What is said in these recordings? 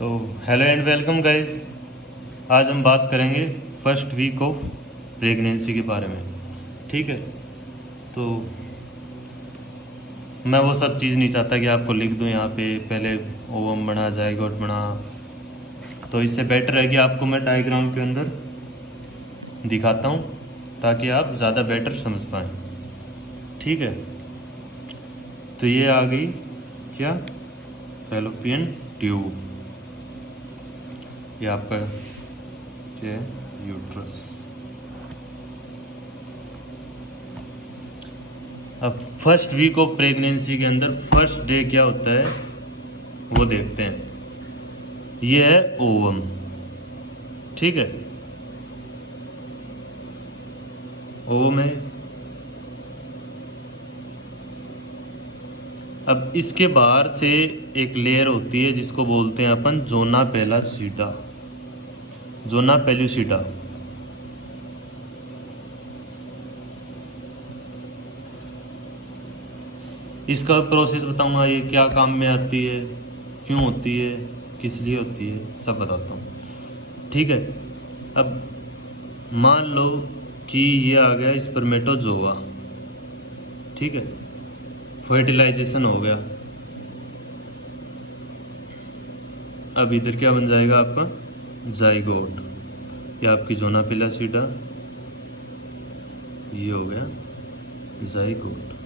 तो hello and welcome guys. आज हम बात करेंगे फर्स्ट वीक ऑफ प्रेगनेंसी के बारे में। ठीक है, तो मैं वो सब चीज़ नहीं चाहता कि आपको लिख दूं यहाँ पे पहले ओवम बना जायगोट बना। तो इससे बेटर है कि आपको मैं डायग्राम के अंदर दिखाता हूँ ताकि आप ज़्यादा बेटर समझ पाएँ। ठीक है, तो ये आ गई क्या, फैलोपियन ट्यूब। ये आपका क्या है, यूट्रस। अब फर्स्ट वीक ऑफ प्रेगनेंसी के अंदर फर्स्ट डे क्या होता है वो देखते हैं। ये है ओवम। ठीक है, ओवम है। अब इसके बाहर से एक लेयर होती है जिसको बोलते हैं अपन जोना पेलासिडा, जोना पेलुसिडा। इसका प्रोसेस बताऊंगा, ये क्या काम में आती है, क्यों होती है, किस लिए होती है, सब बताता हूँ। ठीक है, अब मान लो कि ये आ गया स्पर्मेटोजोआ। ठीक है, फर्टिलाइजेशन हो गया। अब इधर क्या बन जाएगा आपका, जाइगोट। ये आपकी जोना पेलासिडा, ये हो गया जाइगोट।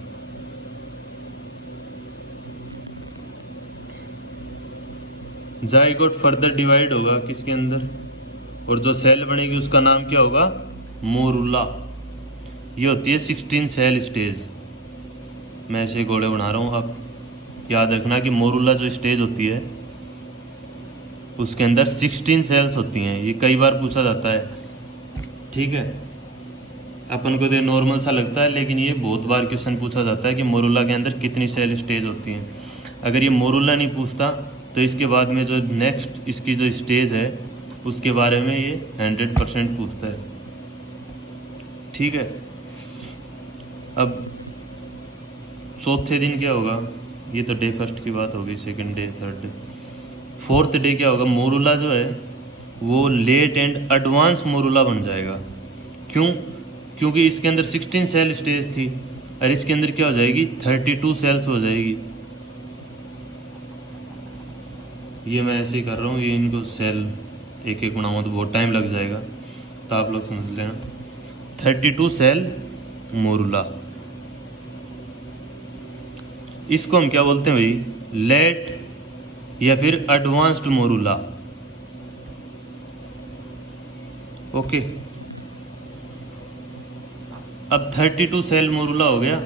जाइगोट फर्दर डिवाइड होगा किसके अंदर, और जो सेल बनेगी उसका नाम क्या होगा, मोरूला। ये होती है 16 सेल स्टेज। मैं ऐसे गोले बना रहा हूँ, आप याद रखना कि मोरूला जो स्टेज होती है उसके अंदर 16 सेल्स होती हैं। ये कई बार पूछा जाता है। ठीक है, अपन को तो नॉर्मल सा लगता है, लेकिन ये बहुत बार क्वेश्चन पूछा जाता है कि मोरूला के अंदर कितनी सेल स्टेज होती हैं। अगर ये मोरूला नहीं पूछता तो इसके बाद में जो नेक्स्ट इसकी जो स्टेज है उसके बारे में ये 100% पूछता है। ठीक है, अब चौथे दिन क्या होगा, ये तो डे फर्स्ट की बात होगी, second day, third day, fourth day क्या होगा, मोरूला जो है वो लेट एंड एडवांस मोरूला बन जाएगा। क्यों? क्योंकि इसके अंदर 16 सेल स्टेज थी और इसके अंदर क्या हो जाएगी, 32 सेल्स हो जाएगी। ये मैं ऐसे ही कर रहा हूँ, ये इनको सेल एक एक बनाऊँगा तो बहुत टाइम लग जाएगा, तो आप लोग समझ लेना। 32 सेल मोरूला, इसको हम क्या बोलते हैं भाई, लेट या फिर एडवांस्ड मोरूला। ओके, अब 32 सेल मोरूला हो गया।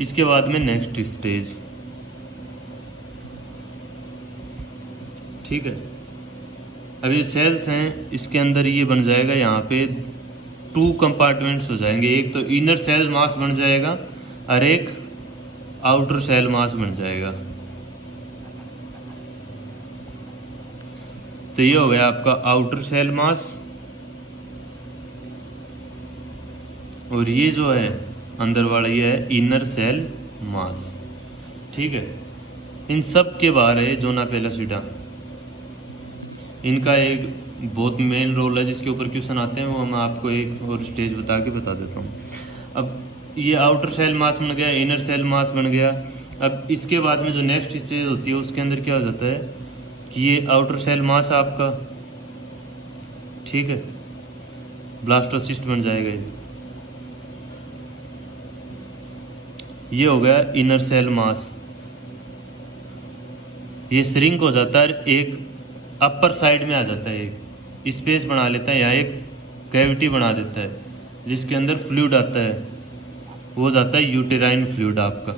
इसके बाद में नेक्स्ट स्टेज। ठीक है, अब ये सेल्स हैं, इसके अंदर ये बन जाएगा, यहाँ पे 2 कंपार्टमेंट्स हो जाएंगे। एक तो इनर सेल मास बन जाएगा और एक आउटर सेल मास बन जाएगा। तो ये हो गया आपका आउटर सेल मास, और ये जो है अंदर वाला ये है इनर सेल मास। ठीक है, इन सब के बाहर है जोना पेलासिडा। इनका एक बहुत मेन रोल है जिसके ऊपर क्वेश्चन आते हैं, वो मैं आपको एक और स्टेज बता देता हूँ। अब ये आउटर सेल मास बन गया, इनर सेल मास बन गया। अब इसके बाद में जो नेक्स्ट स्टेज होती है उसके अंदर क्या हो जाता है कि ये आउटर सेल मास आपका, ठीक है, ब्लास्टोसिस्ट बन जाएगा। ये हो गया इनर सेल मास। ये श्रिंक हो जाता है, एक अपर साइड में आ जाता है, एक स्पेस बना लेता है, यहाँ एक कैविटी बना देता है जिसके अंदर फ्लूइड आता है, वो जाता है यूटेराइन फ्लूइड आपका।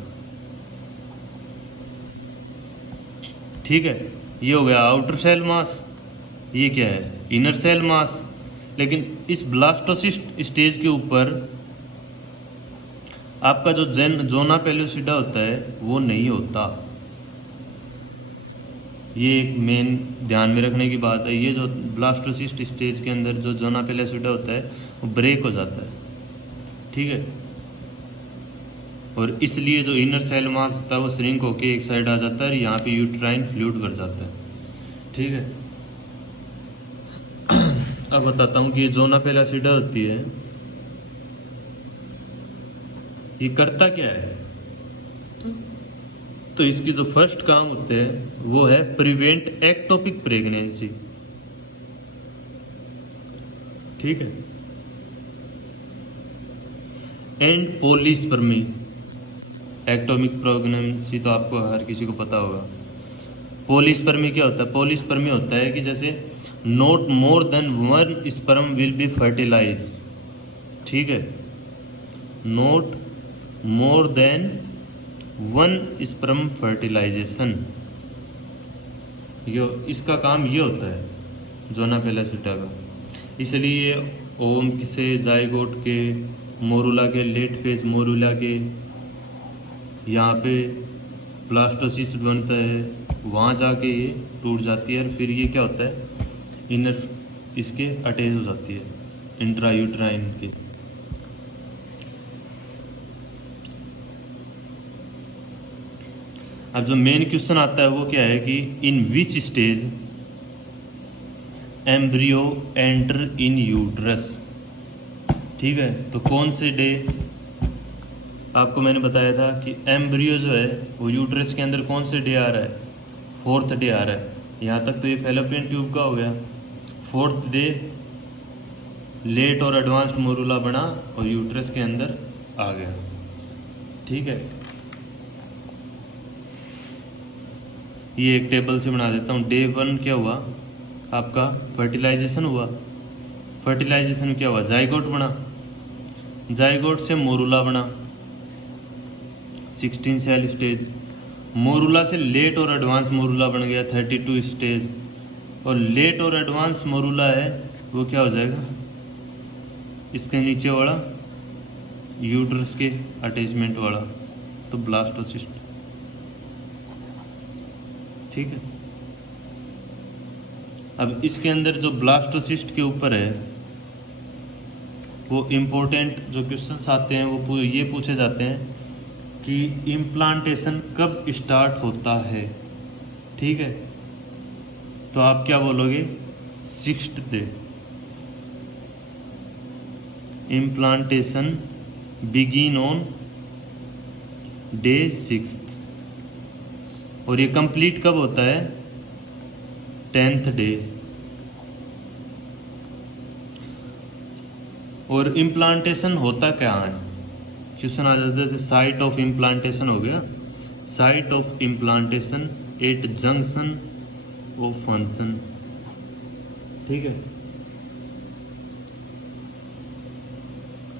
ठीक है, ये हो गया आउटर सेल मास, ये क्या है, इनर सेल मास। लेकिन इस ब्लास्टोसिस्ट स्टेज के ऊपर आपका जो जोना पेलुसिडा होता है वो नहीं होता। ये एक मेन ध्यान में रखने की बात है। ये जो ब्लास्टोसिस्ट स्टेज के अंदर जो जोना पेलुसिडा होता है वो ब्रेक हो जाता है। ठीक है, और इसलिए जो इनर सेल मास होता है वो श्रिंक होके एक साइड आ जाता है और यहाँ पे यूट्राइन फ्लूइड भर जाता है। ठीक है। अब बताता हूँ कि ये जोना पेलासिडा होती है, ये करता क्या है। तो इसकी जो फर्स्ट काम होते हैं वो है प्रिवेंट एक्टोपिक प्रेगनेंसी। ठीक है। And polyspermy. एक्टोपिक प्रेगनेंसी तो आपको हर किसी को पता होगा। पॉलीस्पर्मी क्या होता है? पॉलीस्पर्मी होता है कि जैसे not more than one sperm will be fertilize. ठीक है, not more than one sperm fertilization, ये इसका काम ये होता है जोना पेलासिटा का। इसलिए ओम से जाइगोट के, मोरुला के, लेट फेज मोरुला के यहाँ पे ब्लास्टोसिस्ट बनता है, वहाँ जाके ये टूट जाती है और फिर ये क्या होता है, इनर इसके अटैच हो जाती है इंट्रायूट्राइन के। अब जो मेन क्वेश्चन आता है वो क्या है कि in which stage embryo enter in uterus. ठीक है, तो कौन से डे, आपको मैंने बताया था कि एम्ब्रियो जो है वो यूट्रस के अंदर कौन से डे आ रहा है, 4th डे आ रहा है। यहाँ तक तो ये फैलोपियन ट्यूब का हो गया। 4th डे लेट और एडवांस्ड मोरुला बना और यूट्रस के अंदर आ गया। ठीक है, ये एक टेबल से बना देता हूँ। डे 1 क्या हुआ आपका, फर्टिलाइजेशन हुआ। फर्टिलाइजेशन में क्या हुआ, जाइगोट बना, जाइगोट से मोरुला बना 16 सेल स्टेज। मोरुला से लेट और एडवांस मोरुला बन गया 32 स्टेज। और लेट और एडवांस मोरुला है वो क्या हो जाएगा, इसके नीचे वाला यूट्रस के अटैचमेंट वाला, तो ब्लास्टोसिस्ट। ठीक है, अब इसके अंदर जो ब्लास्टोसिस्ट के ऊपर है वो इम्पोर्टेंट जो क्वेश्चंस आते हैं वो ये पूछे जाते हैं कि इम्प्लांटेशन कब स्टार्ट होता है। ठीक है, तो आप क्या बोलोगे, 6th day. Implantation begin on day 6th। और ये कंप्लीट कब होता है, 10th डे। और इम्प्लांटेशन होता क्या है, क्वेश्चन आ जाता है जैसे साइट ऑफ इम्प्लांटेशन हो गया, site of implantation at junction of function. ठीक है,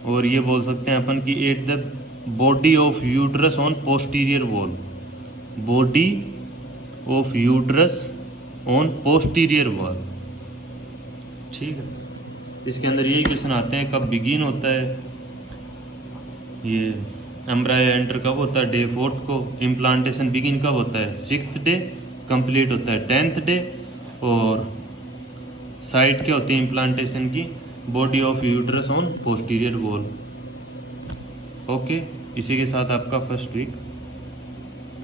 और ये बोल सकते हैं अपन कि at the body of uterus on posterior wall, body of uterus on posterior wall. ठीक है, इसके अंदर यही क्वेश्चन आते हैं कब बिगिन होता है, ये एम्ब्रायो एंटर कब होता है, डे 4th को। इम्प्लांटेशन बिगिन कब होता है, 6th डे। कंप्लीट होता है 10th डे। और साइट क्या होती है इम्प्लांटेशन की, body of uterus on posterior wall. Okay, इसी के साथ आपका फर्स्ट वीक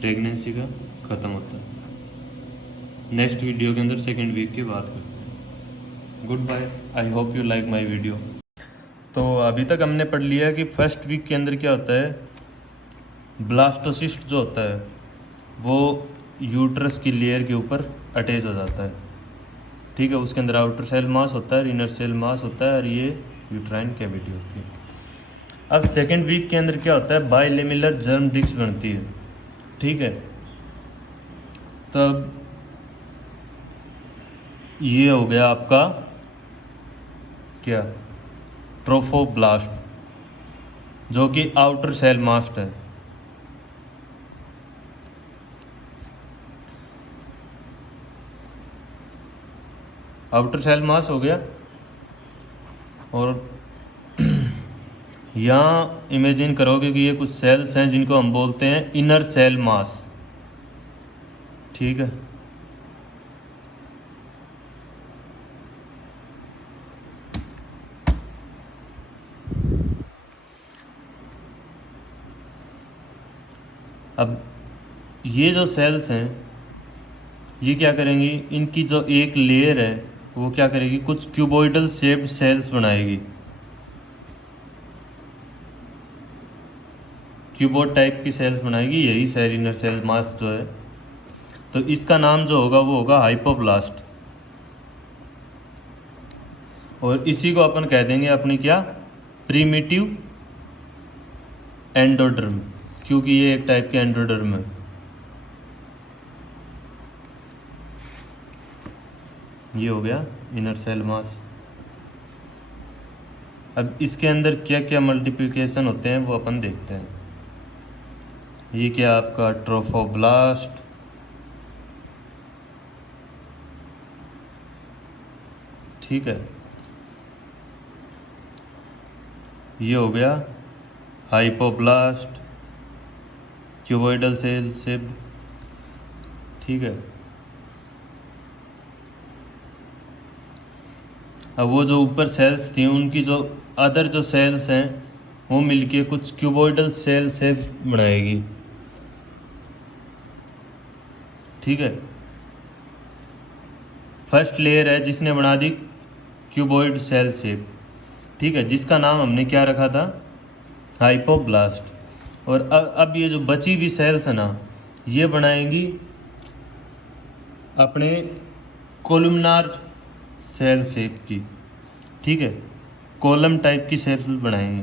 प्रेगनेंसी का ख़त्म होता है। नेक्स्ट वीडियो के अंदर सेकेंड वीक की बात करते हैं। Good bye, I hope you like my video. तो अभी तक हमने पढ़ लिया कि फर्स्ट वीक के अंदर क्या होता है, ब्लास्टोसिस्ट जो होता है वो यूट्रस की लेयर के ऊपर अटैच हो जाता है। ठीक है, उसके अंदर आउटर सेल मास होता है, इनर सेल मास होता है और ये यूट्राइन कैविटी होती है। अब सेकेंड वीक के अंदर क्या होता है, बाइलेमिलर जर्म डिस्क बनती है। ठीक है, तब ये हो गया आपका क्या, ट्रोफोब्लास्ट, जो कि आउटर सेल मास्ट है। आउटर सेल मास हो गया। और यहाँ इमेजिन करोगे कि ये कुछ सेल्स हैं जिनको हम बोलते हैं इनर सेल मास। ठीक है, अब ये जो सेल्स हैं ये क्या करेंगी, इनकी जो एक लेयर है वो क्या करेगी, कुछ क्यूबॉइडल शेप्ड सेल्स बनाएगी, क्यूबॉइड टाइप की सेल्स बनाएगी, यही सेल इनर सेल मास जो है। तो इसका नाम जो होगा वो होगा हाइपोब्लास्ट, और इसी को अपन कह देंगे अपनी क्या, प्रीमिटिव एंडोडर्म, क्योंकि ये एक टाइप के एंडोडर्म है। ये हो गया इनर सेल मास। अब इसके अंदर क्या क्या मल्टीप्लिकेशन होते हैं वो अपन देखते हैं। ये क्या आपका ट्रोफोब्लास्ट, ठीक है। ये हो गया हाइपोब्लास्ट, क्यूबॉइडल सेल शेप, ठीक है। अब वो जो ऊपर सेल्स थी उनकी जो अदर जो सेल्स हैं वो मिलके कुछ क्यूबॉइडल सेल शेप बनाएगी, ठीक है। फर्स्ट लेयर है जिसने बना दी क्यूबॉइड सेल शेप, ठीक है, जिसका नाम हमने क्या रखा था, हाइपोब्लास्ट। और अब ये जो बची हुई सेल्स है ना, ये बनाएंगी अपने कोलुमनार सेल शेप की, ठीक है, कॉलम टाइप की शेप बनाएंगे।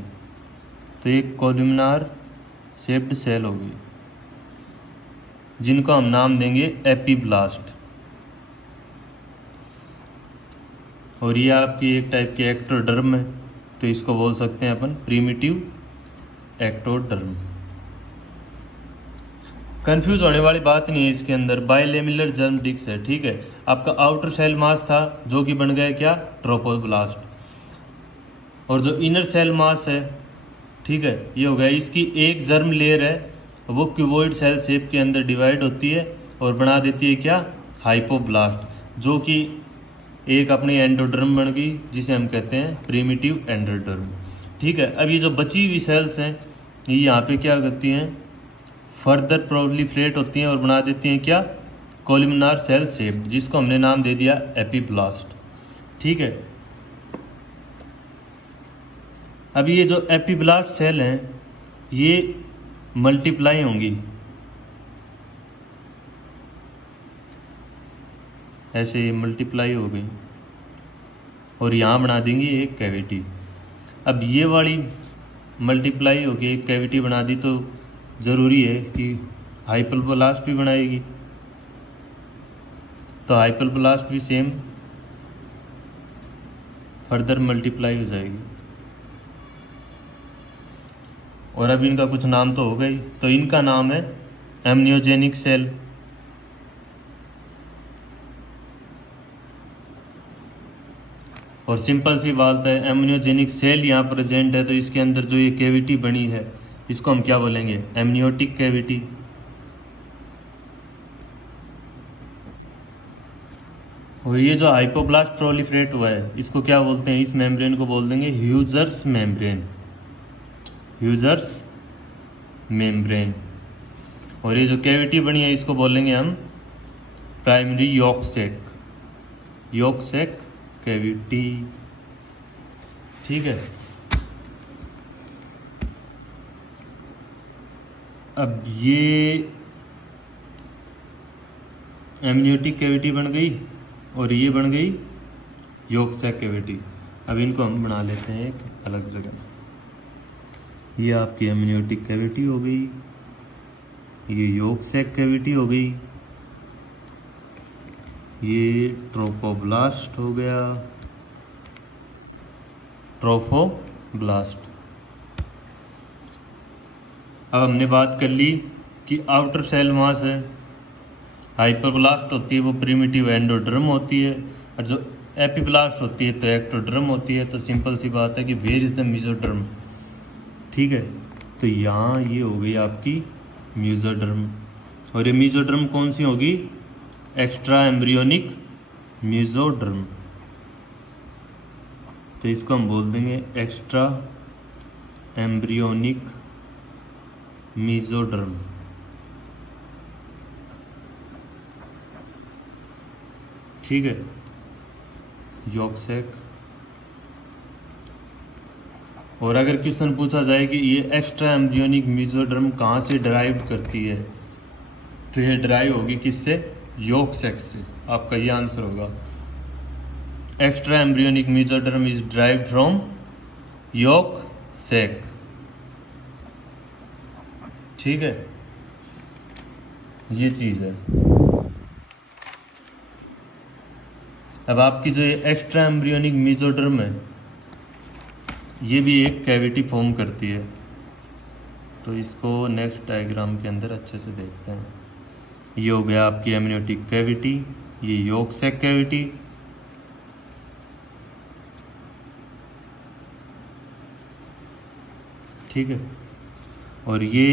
तो एक कोलुमनार शेप्ड सेल होगी जिनको हम नाम देंगे एपीब्लास्ट। और ये आपकी एक टाइप की एक्टोडर्म है, तो इसको बोल सकते हैं अपन प्रीमिटिव एक्टोडर्म। कंफ्यूज होने वाली बात नहीं है इसके अंदर, बाइलेमिलर जर्म डिस्क है, ठीक है। आपका आउटर सेल मास था जो कि बन गया क्या, ट्रोफोब्लास्ट। और जो इनर सेल मास है, ठीक है, ये हो गया, इसकी एक जर्म लेयर है, वो क्यूबॉइड सेल शेप के अंदर डिवाइड होती है और बना देती है क्या, हाइपोब्लास्ट, जो कि एक अपनी एंडोडर्म बन गई जिसे हम कहते हैं प्रीमिटिव एंडोडर्म, ठीक है। अब ये जो बची हुई सेल्स हैं ये यहाँ पे क्या करती हैं, फर्दर प्रोलिफरेट होती हैं और बना देती हैं क्या, कोलुमनार सेल शेप, जिसको हमने नाम दे दिया एपीब्लास्ट, ठीक है। अब ये जो एपीब्लास्ट सेल हैं ये मल्टीप्लाई होंगी, ऐसे मल्टीप्लाई हो गई और यहाँ बना देंगी एक कैविटी। अब ये वाली मल्टीप्लाई होगी, एक कैविटी बना दी, तो ज़रूरी है कि हाइपोब्लास्ट भी बनाएगी, तो हाइपोब्लास्ट भी सेम फर्दर मल्टीप्लाई हो जाएगी। और अब इनका कुछ नाम तो हो गई, तो इनका नाम है एमनियोजेनिक सेल। और सिंपल सी बात है, एमनियोजेनिक सेल यहाँ प्रेजेंट है, तो इसके अंदर जो ये कैविटी बनी है इसको हम क्या बोलेंगे, एमनियोटिक कैविटी। और ये जो हाइपोब्लास्ट प्रोलिफरेट हुआ है इसको क्या बोलते हैं, इस मेम्ब्रेन को बोल देंगे ह्यूजर्स मेम्ब्रेन, ह्यूजर्स मेम्ब्रेन। और ये जो कैविटी बनी है इसको बोलेंगे हम प्राइमरी यॉर्कसैक, यॉर्कसैक कैविटी, ठीक है। अब ये एमनियोटिक कैविटी बन गई और ये बन गई यॉर्कसैक कैविटी। अब इनको हम बना लेते हैं एक अलग जगह। ये आपकी एमनियोटिक कैविटी हो गई, ये यॉर्कसैक कैविटी हो गई, ये ट्रोफोब्लास्ट हो गया, ट्रोफोब्लास्ट। अब हमने बात कर ली कि आउटर सेल मास है, हाइपरब्लास्ट होती है वो प्रीमिटिव एंडोडर्म होती है, और जो एपीब्लास्ट होती है तो एक्टोडर्म होती है। तो सिंपल सी बात है कि वेयर इज द मेसोडर्म, ठीक है। तो यहाँ ये हो गई आपकी मेसोडर्म, और ये मेसोडर्म कौन सी होगी, एक्स्ट्रा एम्ब्रियोनिक मेसोडर्म। तो इसको हम बोल देंगे एक्स्ट्रा एम्ब्रियोनिक मेसोडर्म। ठीक है, यॉर्क सैक। और अगर क्वेश्चन पूछा जाए कि ये एक्स्ट्रा एम्ब्रियोनिक मेसोडर्म कहाँ से डराइव करती है, तो ये डराइव होगी किससे? यॉर्क सैक से। आपका ये आंसर होगा, extra embryonic mesoderm is derived from yolk sac. ठीक है, ये चीज़ है। अब आपकी जो ये एक्स्ट्रा एम्ब्रियोनिक मेसोडर्म है, ये भी एक कैविटी फॉर्म करती है। तो इसको नेक्स्ट डायग्राम के अंदर अच्छे से देखते हैं। ये हो गया आपकी एमनियोटिक कैविटी, ये यॉर्क सैक कैविटी। ठीक है, और ये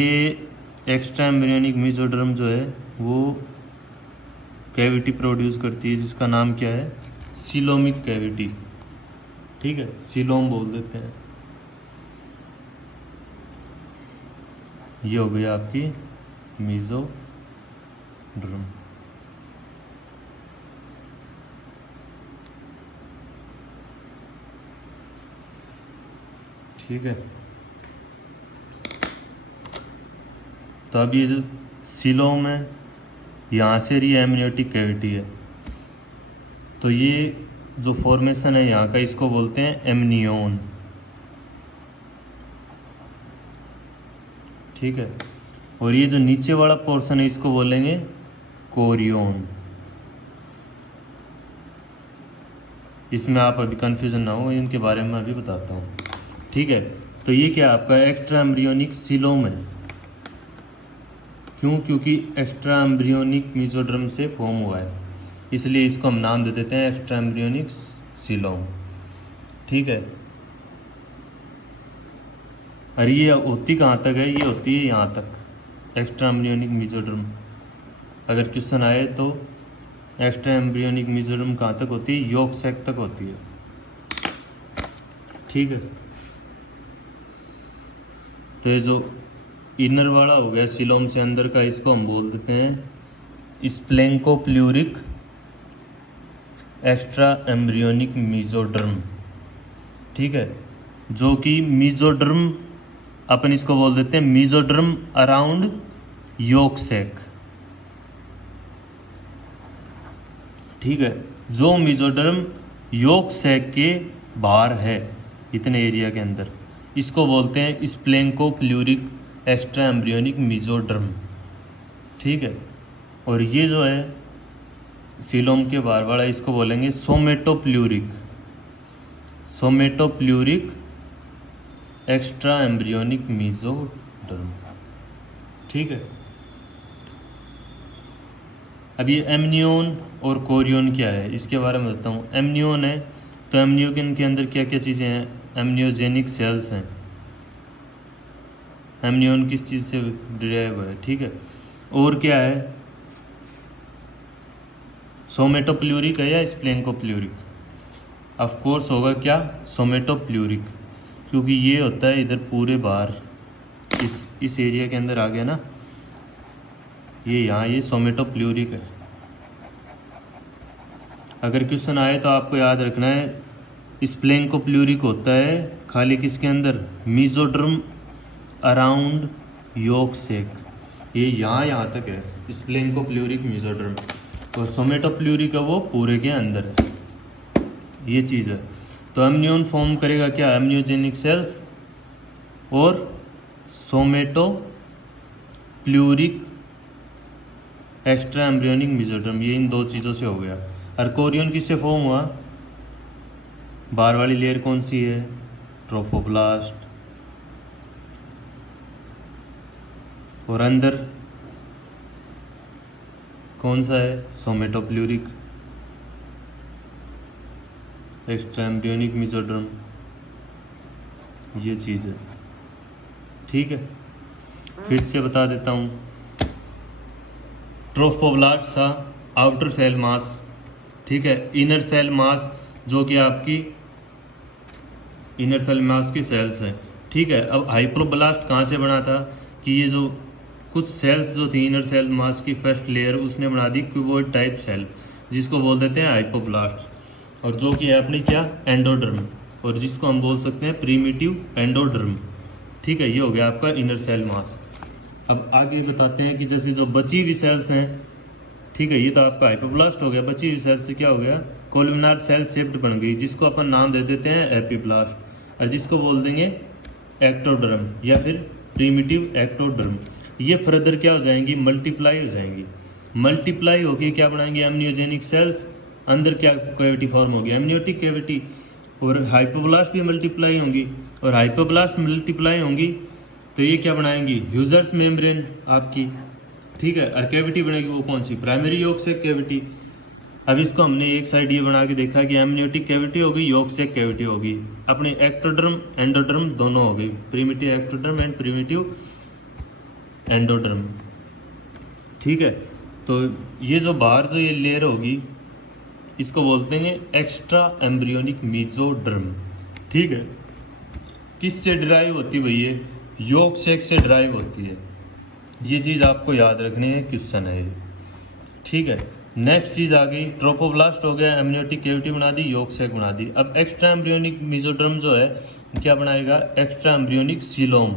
एक्स्ट्रा एम्ब्रियोनिक मेसोडर्म जो है वो कैविटी प्रोड्यूस करती है, जिसका नाम क्या है? Coelomic cavity. ठीक है, सीलोम बोल देते हैं। ये हो गई आपकी मेसोडर्म। ठीक है, तो अब ये जो सीलोम है, यहाँ से रही एमनियोटिक कैविटी है, तो ये जो फॉर्मेशन है यहाँ का, इसको बोलते हैं एमनियोन। ठीक है, और ये जो नीचे वाला पोर्शन है, इसको बोलेंगे कोरियोन। इसमें आप अभी कंफ्यूजन ना हो, इनके बारे में अभी बताता हूँ। ठीक है, तो ये क्या आपका एक्स्ट्रा एम्ब्रियोनिक सीलोम है। क्यों? क्योंकि एक्स्ट्रा एम्ब्रियोनिक मेसोडर्म से फॉर्म हुआ है, इसलिए इसको हम नाम दे देते हैं एक्स्ट्रा एम्ब्रियोनिक सीलोम। ठीक है, और ये होती कहाँ तक है? ये होती है यहाँ तक, एक्स्ट्रा एम्ब्रियोनिक मेसोडर्म। अगर क्वेश्चन आए तो एक्स्ट्रा एम्ब्रियोनिक मेसोडर्म कहाँ तक होती है? यॉर्क सैक तक होती है। ठीक है, तो ये जो इनर वाला हो गया सीलोम से अंदर का, इसको हम बोल देते हैं स्प्लेंकोप्ल्यूरिक एक्स्ट्रा एम्ब्रियोनिक मेसोडर्म। ठीक है, जो कि मेसोडर्म, अपन इसको बोल देते हैं मेसोडर्म अराउंड यॉर्क सैक। ठीक है, जो मेसोडर्म यॉर्क सैक के बाहर है, इतने एरिया के अंदर, इसको बोलते हैं स्प्लेंकोप्ल्यूरिक एक्स्ट्रा एम्ब्रियोनिक मेसोडर्म। ठीक है, और ये जो है सीलोम के बाहर वाला, इसको बोलेंगे सोमेटोप्ल्यूरिक एक्स्ट्रा एम्ब्रियोनिक मेसोडर्म। ठीक है, अब ये एमनियोन और कोरियोन क्या है, इसके बारे में बताता हूँ। एमनियोन है तो एमनियोन के अंदर क्या क्या चीज़ें हैं? एमनियोजेनिक सेल्स हैं। एमनियोन किस चीज़ से डिराइव है? ठीक है, और क्या है? सोमेटोप्ल्यूरिक है या स्प्लेंकोप्ल्यूरिक? ऑफ कोर्स होगा क्या? सोमेटोप्ल्यूरिक, क्योंकि ये होता है इधर पूरे बाहर, इस एरिया के अंदर आ गया ना, ये यहाँ, ये सोमेटोप्ल्यूरिक है। अगर क्वेश्चन आए तो आपको याद रखना है, स्प्लेंकोप्ल्यूरिक होता है खाली किसके अंदर? Mesoderm around yolk sac. ये यहाँ तक है स्प्लेंकोप्ल्यूरिक मेसोडर्म, और सोमेटोप्ल्यूरिक है वो पूरे के अंदर है। ये चीज़ है। तो एमनियोन फॉर्म करेगा क्या? एमनियोजेनिक सेल्स और सोमेटोप्ल्यूरिक एक्स्ट्रा एम्ब्रियोनिक मेसोडर्म, ये इन दो चीज़ों से हो गया। और कोरियोन किससे फॉर्म हुआ? बाहर वाली लेयर कौन सी है? ट्रोफोब्लास्ट। और अंदर कौन सा है? Somatopleuric extra embryonic mesoderm. ये चीज़ है। ठीक है, फिर से बता देता हूँ। ट्रोफोब्लास्ट था आउटर सेल मास, ठीक है। इनर सेल मास जो कि आपकी इनर सेल मास की सेल्स हैं, ठीक है। अब हाइप्रोब्लास्ट कहाँ से बना था कि ये जो कुछ सेल्स जो थी इनर सेल मास की फर्स्ट लेयर, उसने बना दी क्यूबॉइड टाइप सेल, जिसको बोल देते हैं हाइपोब्लास्ट, और जो कि है अपनी क्या एंडोडर्म, और जिसको हम बोल सकते हैं प्रीमिटिव एंडोडर्म। ठीक है, ये हो गया आपका इनर सेल मास। अब आगे बताते हैं कि जैसे जो बची हुई सेल्स हैं, ठीक है, ये तो आपका हाइपोब्लास्ट हो गया, बची हुई सेल से क्या हो गया कोलुमिनार सेल शेप्ड बन गई, जिसको अपन नाम दे देते हैं एपीब्लास्ट, और जिसको बोल देंगे एक्टोडर्म या फिर प्रीमिटिव एक्टोडर्म। ये फर्दर क्या हो जाएंगी, मल्टीप्लाई हो जाएंगी। मल्टीप्लाई होकर क्या बनाएंगे, एमनियोजेनिक सेल्स, अंदर क्या कैविटी फॉर्म होगी, एमनियोटिक कैविटी, और हाइपोब्लास्ट भी मल्टीप्लाई होंगी, और हाइपोब्लास्ट मल्टीप्लाई होंगी तो ये क्या बनाएंगी, ह्यूजर्स मेम्ब्रेन आपकी। ठीक है, और कैविटी बनेगी वो कौन सी, प्राइमरी योगसेक कैविटी। अब इसको हमने एक साइड ये बना के देखा कि एमनियोटिक कैविटी होगी, योगसेक कैविटी होगी, अपनी एक्टोडर्म एंडोडर्म दोनों हो गई, primitive ectoderm and primitive endoderm. ठीक है, तो ये जो बाहर जो ये लेयर होगी इसको बोलते हैं एक्स्ट्रा एम्ब्रियोनिक मीजोडर्म। ठीक है, किससे ड्राइव होती है भाई, ये योगसेक से ड्राइव होती है। ये चीज़ आपको याद रखनी है, क्वेश्चन है ये। ठीक है, नेक्स्ट चीज़ आ गई, ट्रोपोब्लास्ट हो गया, एमनियोटिक कैविटी बना दी, योगसेक बना दी। अब एक्स्ट्रा एम्ब्रियोनिक मीजोडर्म जो है क्या बनाएगा, extra embryonic coelom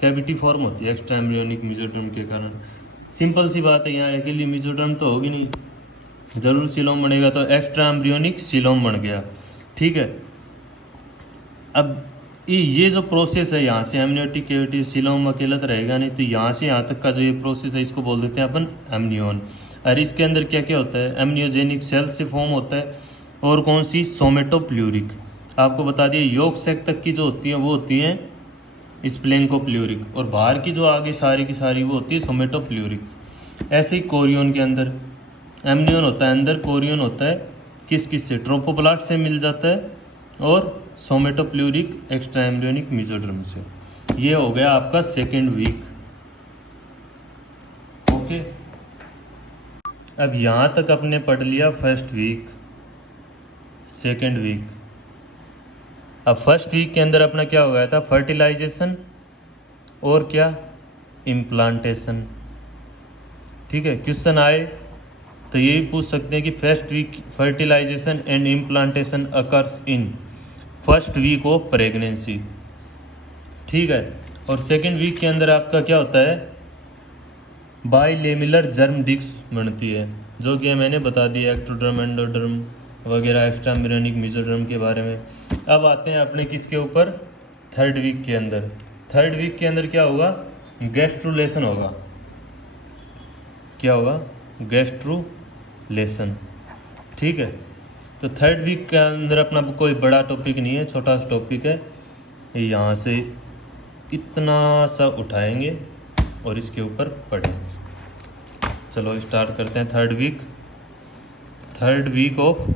cavity form होती है एक्स्ट्रा एम्ब्रियोनिक मीजोडर्म के कारण। सिंपल सी बात है, यहाँ अकेली मीजोडर्म तो होगी नहीं, जरूर सीलोम बनेगा, तो एक्स्ट्रा एम्ब्रियोनिक सीलोम बन गया। ठीक है, अब ये जो प्रोसेस है यहाँ से एमनियोटिक कैविटी, सीलोम अकेला तो रहेगा नहीं, तो यहाँ से यहाँ तक का जो ये प्रोसेस है इसको बोल देते हैं अपन एमनियोन। और इसके अंदर क्या क्या होता है, एमनियोजेनिक सेल से फॉर्म होता है, और कौन सी, सोमेटोप्ल्यूरिक। आपको बता दिए योगसेक तक की जो होती है वो होती है स्प्लेंकोप्ल्यूरिक, और बाहर की जो आगे सारी की सारी वो होती है सोमेटोप्ल्यूरिक। ऐसे ही कोरियोन के अंदर एमनियोन होता है, अंदर कोरियोन होता है, किस किस से, ट्रोपोब्लास्ट से मिल जाता है, और सोमेटोप्ल्यूरिक एक्स्ट्रा एम्ब्रियोनिक मीजोडर्म से। ये हो गया आपका सेकेंड वीक। ओके, अब यहाँ तक अपने पढ़ लिया फर्स्ट वीक, सेकेंड वीक। अब फर्स्ट वीक के अंदर अपना क्या हो गया था, फर्टिलाइजेशन और क्या, इम्प्लांटेशन। ठीक है, क्वेश्चन आए तो यही पूछ सकते हैं कि first week fertilization and implantation occurs in first week of pregnancy. ठीक है, और सेकेंड वीक के अंदर आपका क्या होता है, बाइलेमिलर जर्म डिस्क बनती है, जो कि मैंने बता दिया एक्टोडर्म एंडोडर्म वगैरह एक्स्ट्रा एम्ब्रियोनिक मीजोडर्म के बारे में। अब आते हैं अपने किसके ऊपर, थर्ड वीक के अंदर। थर्ड वीक के अंदर क्या होगा, गैस्ट्रुलेशन होगा। क्या होगा, गैस्ट्रुलेशन। ठीक है, तो थर्ड वीक के अंदर अपना कोई बड़ा टॉपिक नहीं है, छोटा सा टॉपिक है, यहाँ से इतना सा उठाएंगे और इसके ऊपर पढ़ेंगे। चलो स्टार्ट करते हैं third week. Third week of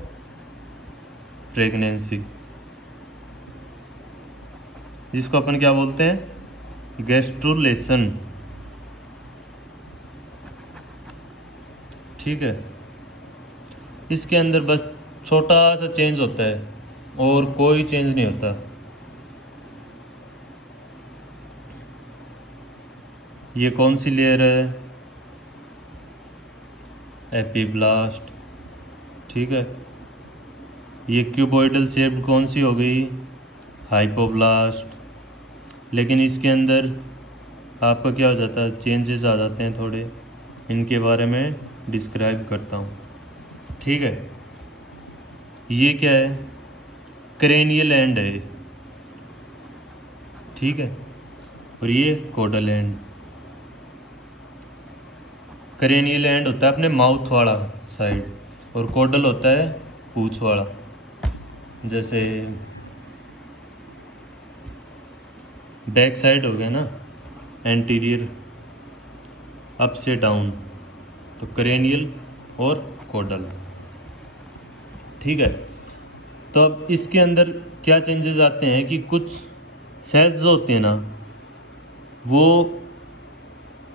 pregnancy, जिसको अपन क्या बोलते हैं, गैस्ट्रुलेशन। ठीक है, इसके अंदर बस छोटा सा चेंज होता है और कोई चेंज नहीं होता। ये कौन सी लेयर है, एपीब्लास्ट। ठीक है, ये क्यूबॉइडल शेप कौन सी हो गई, हाइपोब्लास्ट। लेकिन इसके अंदर आपका क्या हो जाता है, चेंजेस आ जाते हैं थोड़े, इनके बारे में डिस्क्राइब करता हूँ। ठीक है, ये क्या है, क्रेनियल एंड है। ठीक है, और ये कोडल एंड। क्रेनियल एंड होता है अपने माउथ वाला साइड, और कोडल होता है पूंछ वाला। जैसे बैक साइड हो गया ना, एंटीरियर अप से डाउन, तो क्रेनियल और कोडल। ठीक है, तो अब इसके अंदर क्या चेंजेस आते हैं कि कुछ सेल्स जो होती हैं ना वो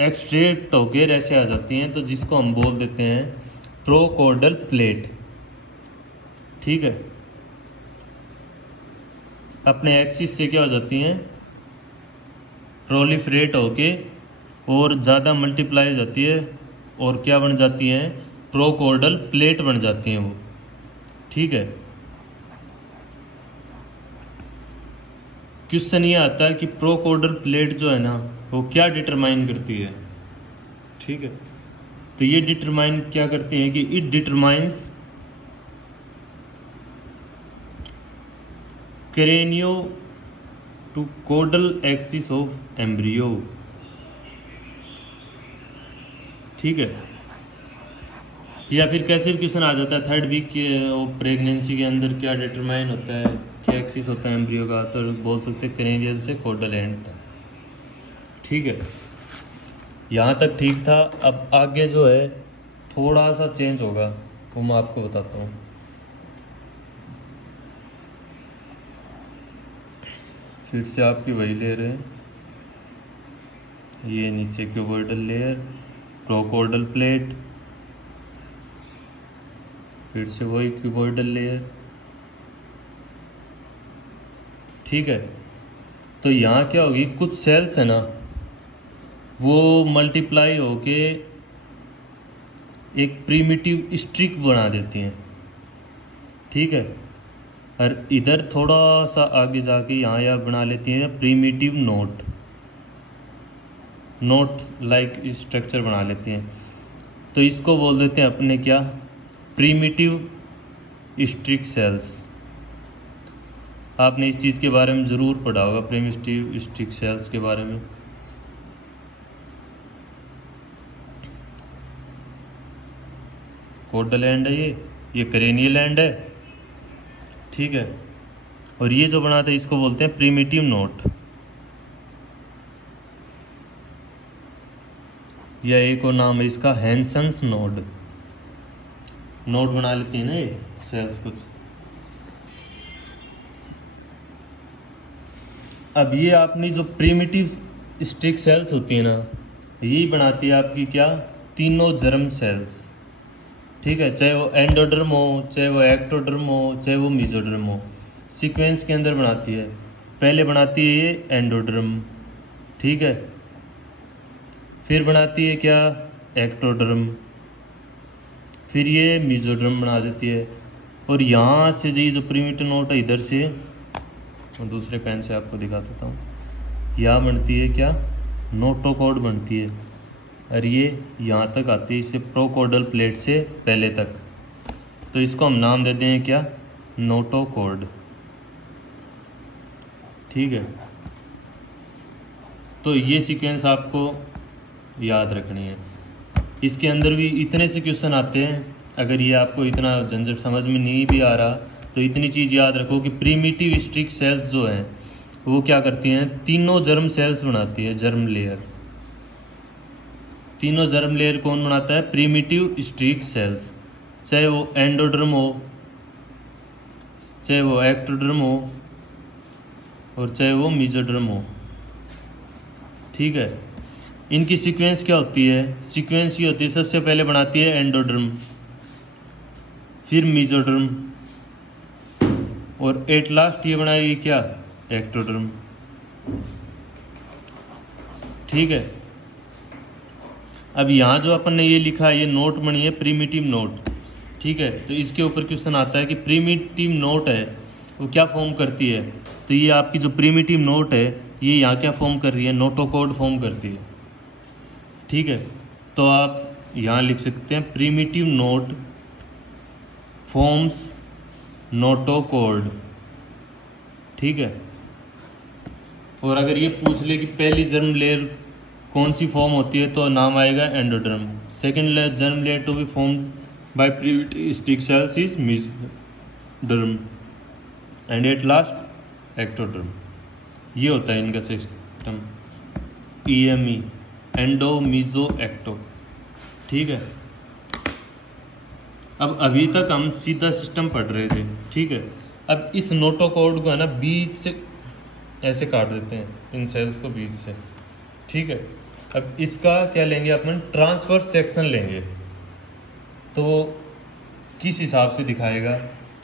एक्सट्रेक्ट होकर ऐसे आ जाती हैं, तो जिसको हम बोल देते हैं प्रोकोडल प्लेट। ठीक है, अपने एक्सिस से क्या हो जाती हैं, प्रोलिफरेट होके और ज़्यादा मल्टीप्लाई हो जाती है, और क्या बन जाती हैं, प्रोकॉर्डल प्लेट बन जाती हैं वो, ठीक है। क्वेश्चन ये आता है कि प्रोकॉर्डल प्लेट जो है ना वो क्या डिटरमाइन करती है, ठीक है। तो ये डिटरमाइन क्या करती है कि it determines cranio to caudal axis of embryo, ठीक है। या फिर कैसे भी क्वेश्चन आ जाता है थर्ड वीक के प्रेगनेंसी के अंदर क्या डिटरमाइन होता है, क्या एक्सिस होता है एम्ब्रियो का, तो बोल सकते हैं क्रेनियल से कोडल एंड तक, ठीक है। यहाँ तक ठीक था। अब आगे जो है थोड़ा सा चेंज होगा, वो मैं आपको बताता हूँ। फिर से आपकी वही लेयर है, ये नीचे क्यूबॉइडल लेयर, प्रोकॉर्डल प्लेट, फिर से वही क्यूबॉइडल लेयर, ठीक है। तो यहाँ क्या होगी, कुछ सेल्स है ना वो मल्टीप्लाई होके एक प्रीमिटिव स्ट्रिक बना देती हैं, ठीक है। और इधर थोड़ा सा आगे जाके यहाँ या बना लेती हैं primitive note, note like structure बना लेती हैं। तो इसको बोल देते हैं अपने क्या, प्रीमिटिव स्ट्रिक सेल्स। आपने इस चीज़ के बारे में ज़रूर पढ़ा होगा, प्रीमिटिव स्ट्रिक सेल्स के बारे में। कोडल एंड है ये क्रेनियल एंड है, ठीक है। और ये जो बनाते हैं इसको बोलते हैं प्रीमिटिव नोट, या एक और नाम है इसका हैंसन्स नोड। नोड बना लेती है ना ये सेल्स कुछ। अब ये आपने जो प्रीमिटिव स्टिक सेल्स होती है ना, यही बनाती है आपकी क्या, तीनों जर्म सेल्स, ठीक है। चाहे वो एंडोडर्म हो, चाहे वो एक्टोडर्म हो, चाहे वो मीजोडर्म हो, सीक्वेंस के अंदर बनाती है। पहले बनाती है ये एंडोडर्म, ठीक है। फिर बनाती है क्या, एक्टोडर्म, फिर ये मीजोडर्म बना देती है। और यहाँ से ये जो प्रीमिटिव नोट है इधर से, मैं दूसरे पेन से आपको दिखा देता हूँ, यहाँ बनती है क्या, नोटोकॉर्ड बनती है। और ये यहाँ तक आती है, इससे प्रोकॉर्डल प्लेट से पहले तक। तो इसको हम नाम देते हैं क्या, नोटोकॉर्ड, ठीक है। तो ये सीक्वेंस आपको याद रखनी है। इसके अंदर भी इतने से क्वेश्चन आते हैं, अगर ये आपको इतना झंझट समझ में नहीं भी आ रहा तो इतनी चीज़ याद रखो कि प्रीमिटिव स्ट्रिक सेल्स जो हैं वो क्या करती हैं, तीनों जर्म सेल्स बनाती है, जर्म लेयर। तीनों जर्म लेयर कौन बनाता है, प्रीमिटिव स्ट्रिक सेल्स। चाहे वो एंडोडर्म हो, चाहे वो एक्टोडर्म हो, और चाहे वो मीजोडर्म हो, ठीक है। इनकी सीक्वेंस क्या होती है, सीक्वेंस ये होती है, सबसे पहले बनाती है एंडोडर्म, फिर मीजोडर्म, और एट लास्ट ये बनाएगी क्या, एक्टोडर्म, ठीक है। अब यहाँ जो अपन ने ये लिखा है, ये नोट बनी है प्रीमिटिव नोट, ठीक है। तो इसके ऊपर क्वेश्चन आता है कि प्रीमिटिव नोट है वो क्या फॉर्म करती है। तो ये आपकी जो प्रीमिटिव नोट है ये यहाँ क्या फॉर्म कर रही है, नोटोकॉर्ड फॉर्म करती है, ठीक है। तो आप यहाँ लिख सकते हैं प्रीमिटिव नोट फॉर्म्स नोटोकॉर्ड, ठीक है। और अगर ये पूछ ले कि पहली जर्म लेयर कौन सी फॉर्म होती है तो नाम आएगा endoderm. Second germ layer to be formed by primitive streak cells is mesoderm, and at last ectoderm. ये होता है इनका system, EME, endo meso ecto, ठीक है। अब अभी तक हम सीधा सिस्टम पढ़ रहे थे, ठीक है। अब इस नोटोकॉर्ड को है ना बीच से ऐसे काट देते हैं, इन सेल्स को बीच से, ठीक है। अब इसका क्या लेंगे अपन, ट्रांसफर सेक्शन लेंगे, तो किस हिसाब से दिखाएगा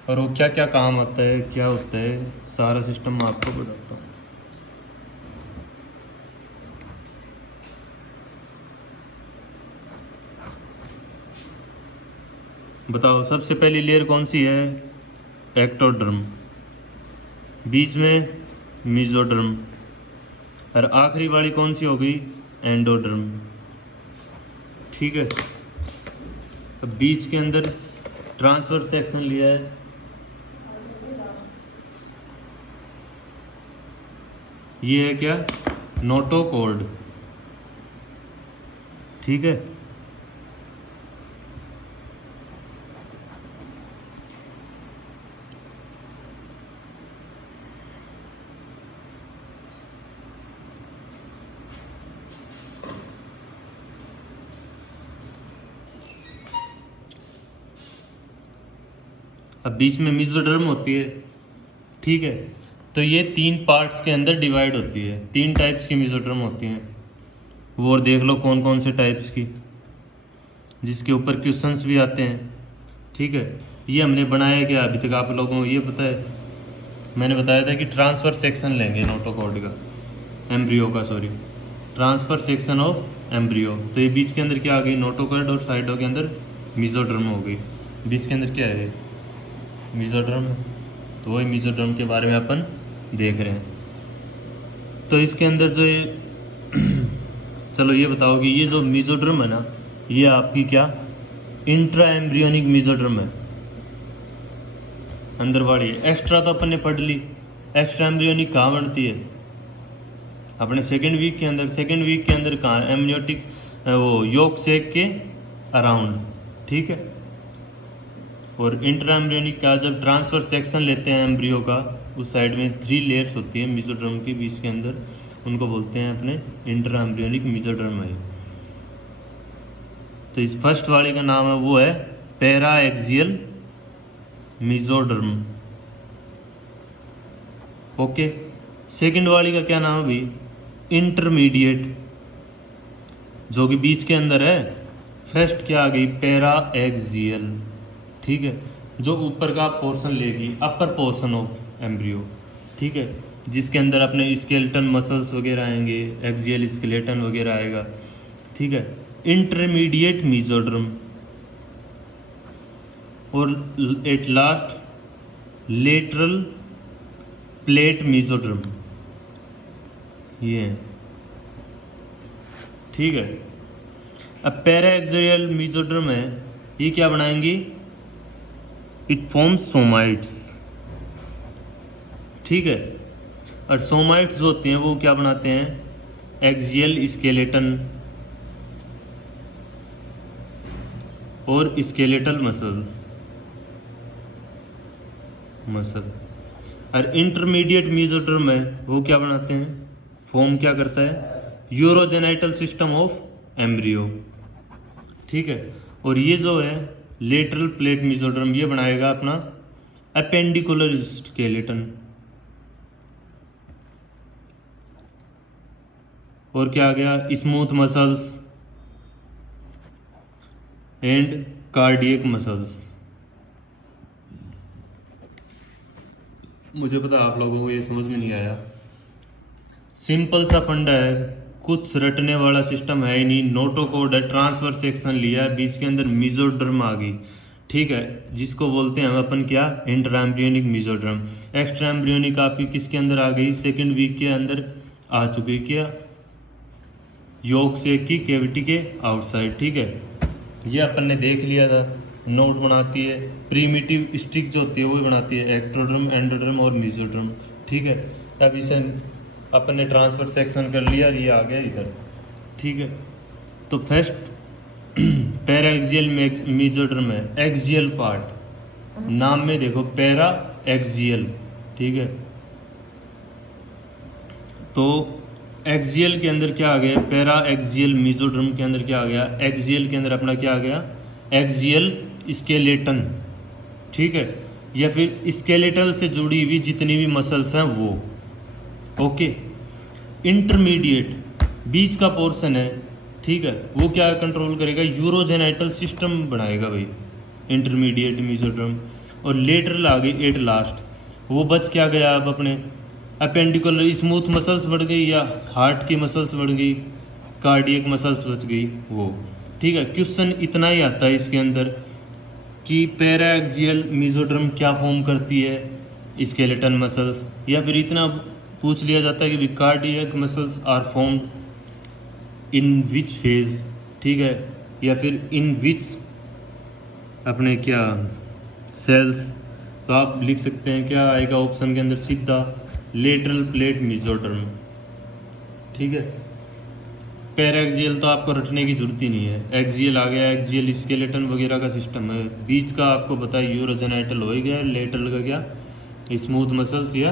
और वो क्या क्या काम आता है, क्या होता है, सारा सिस्टम मैं आपको बताता हूँ। बताओ सबसे पहली लेयर कौन सी है? एक्टोडर्म, बीच में मेसोडर्म, और आखिरी वाली कौन सी हो गई? एंडोडर्म। ठीक है, अब बीच के अंदर ट्रांसफर सेक्शन लिया है, ये है क्या? नोटोकॉर्ड। ठीक है, अब बीच में मेसोडर्म होती है। ठीक है, तो ये 3 पार्ट्स के अंदर डिवाइड होती है, 3 टाइप्स की मेसोडर्म होती हैं। वो और देख लो कौन कौन से टाइप्स की, जिसके ऊपर क्वेश्चंस भी आते हैं। ठीक है, ये हमने बनाया क्या अभी तक आप लोगों को ये पता है? मैंने बताया था कि ट्रांसफर सेक्शन लेंगे नोटोकॉर्ड का, एम्ब्रियो का, sorry, transfer section of embryo. तो ये बीच के अंदर क्या आ गई? नोटोकॉर्ड, और साइडों के अंदर मेसोडर्म हो गई। बीच के अंदर क्या है? मेसोडर्म। तो वही मेसोडर्म के बारे में अपन देख रहे हैं। तो इसके अंदर जो ये चलो ये बताओ कि ये जो मेसोडर्म है ना, ये आपकी क्या? इंट्रा एम्ब्रियोनिक मेसोडर्म है, अंदर वाली है। एक्स्ट्रा तो अपन ने पढ़ ली, एक्स्ट्रा एम्ब्रियोनिक कहाँ बनती है? अपने सेकेंड वीक के अंदर। सेकेंड वीक के अंदर कहाँ? एमनियोटिक, वो योक सेक के अराउंड। ठीक है, और इंट्रा एम्ब्रियोनिक का जब ट्रांसफर सेक्शन लेते हैं एम्ब्रियो का, उस साइड में 3 लेयर्स होती है मेसोडर्म के बीच के अंदर, उनको बोलते हैं अपने इंट्रा एम्ब्रियोनिक मेसोडर्म है। तो इस फर्स्ट वाले का नाम है, वो है para axial mesoderm. Okay, second वाली का क्या नाम है भाई? इंटरमीडिएट, जो कि बीच के अंदर है। फर्स्ट क्या आ गई? Para axial. ठीक है, जो ऊपर का पोर्शन लेगी, अपर पोर्शन ऑफ एम्ब्रियो। ठीक है, जिसके अंदर अपने स्केलेटन मसल्स वगैरह आएंगे, एक्सियल स्केलेटन वगैरह आएगा। ठीक है, इंटरमीडिएट मेसोडर्म, और at last lateral plate mesoderm, ये है। ठीक है, अब पैरा एक्सियल मेसोडर्म है, ये क्या बनाएंगी? It forms somites. ठीक है, और सोमाइट्स जो होते हैं वो क्या बनाते हैं? एक्सियल स्केलेटन और स्केलेटल मसल। और इंटरमीडिएट मेसोडर्म है, वो क्या बनाते हैं? फॉर्म क्या करता है? Urogenital system of embryo. ठीक है, और ये जो है लेटरल प्लेट मेसोडर्म, ये बनाएगा अपना अपेंडिकुलर स्केलेटन। और क्या आ गया? Smooth muscles and cardiac muscles. मुझे पता आप लोगों को ये समझ में नहीं आया, सिंपल सा फंडा है, कुछ रटने वाला सिस्टम है ही नहीं। नोटोकॉर्ड है, ट्रांसफर सेक्शन लिया है, बीच के अंदर मेसोडर्म आ गई। ठीक है, जिसको बोलते हैं हम अपन क्या? Intra embryonic mesoderm. Extra embryonic आपकी किसके अंदर आ गई? सेकेंड वीक के अंदर आ चुकी, क्या? योक सेक की कैविटी के आउटसाइड। ठीक है, ये अपन ने देख लिया था। नोट बनाती है प्रीमिटिव स्टिक जो होती है वो बनाती है एक्टोडर्म, एंडोडर्म और मेसोडर्म। ठीक है, अब इसे अपन ने ट्रांसफर सेक्शन कर लिया और ये आ गया इधर। ठीक है, तो फर्स्ट पैरा एक्सियल मेसोडर्म है, एक्सियल पार्ट, नाम में देखो पैरा एक्सियल। ठीक है, तो एक्सियल के अंदर क्या आ गया? पैरा एक्सियल मेसोडर्म के अंदर क्या आ गया? एक्सियल के अंदर अपना क्या आ गया? Axial skeleton. ठीक है, या फिर स्केलेटल से जुड़ी हुई जितनी भी मसल्स हैं वो। ओके, इंटरमीडिएट बीच का पोर्शन है। ठीक है, वो क्या कंट्रोल करेगा? यूरोजेनाइटल सिस्टम बनाएगा भाई, इंटरमीडिएट मेसोडर्म। और लेटरल आ गई एट लास्ट, वो बच क्या गया? अब अपने अपेंडिकुलर स्मूथ मसल्स बढ़ गई, या हार्ट की मसल्स बढ़ गई, कार्डियक मसल्स बच गई वो। ठीक है, क्वेश्चन इतना ही आता है इसके अंदर कि पैराएक्सियल मेसोडर्म क्या फॉर्म करती है, स्केलेटन मसल्स, या फिर इतना पूछ लिया जाता है कि cardiac muscles are formed in which phase, ठीक है, या फिर इन विच अपने क्या सेल्स। तो आप लिख सकते हैं क्या आएगा ऑप्शन के अंदर सीधा लेटरल प्लेट मेसोडर्म, ठीक है। पैराएक्सियल तो आपको रटने की जरूरत ही नहीं है, एक्सियल आ गया, एक्सियल स्केलेटन वगैरह का सिस्टम है। बीच का आपको पता है यूरोजेनाइटल हो गया, लेटरल का क्या स्मूथ मसल्स या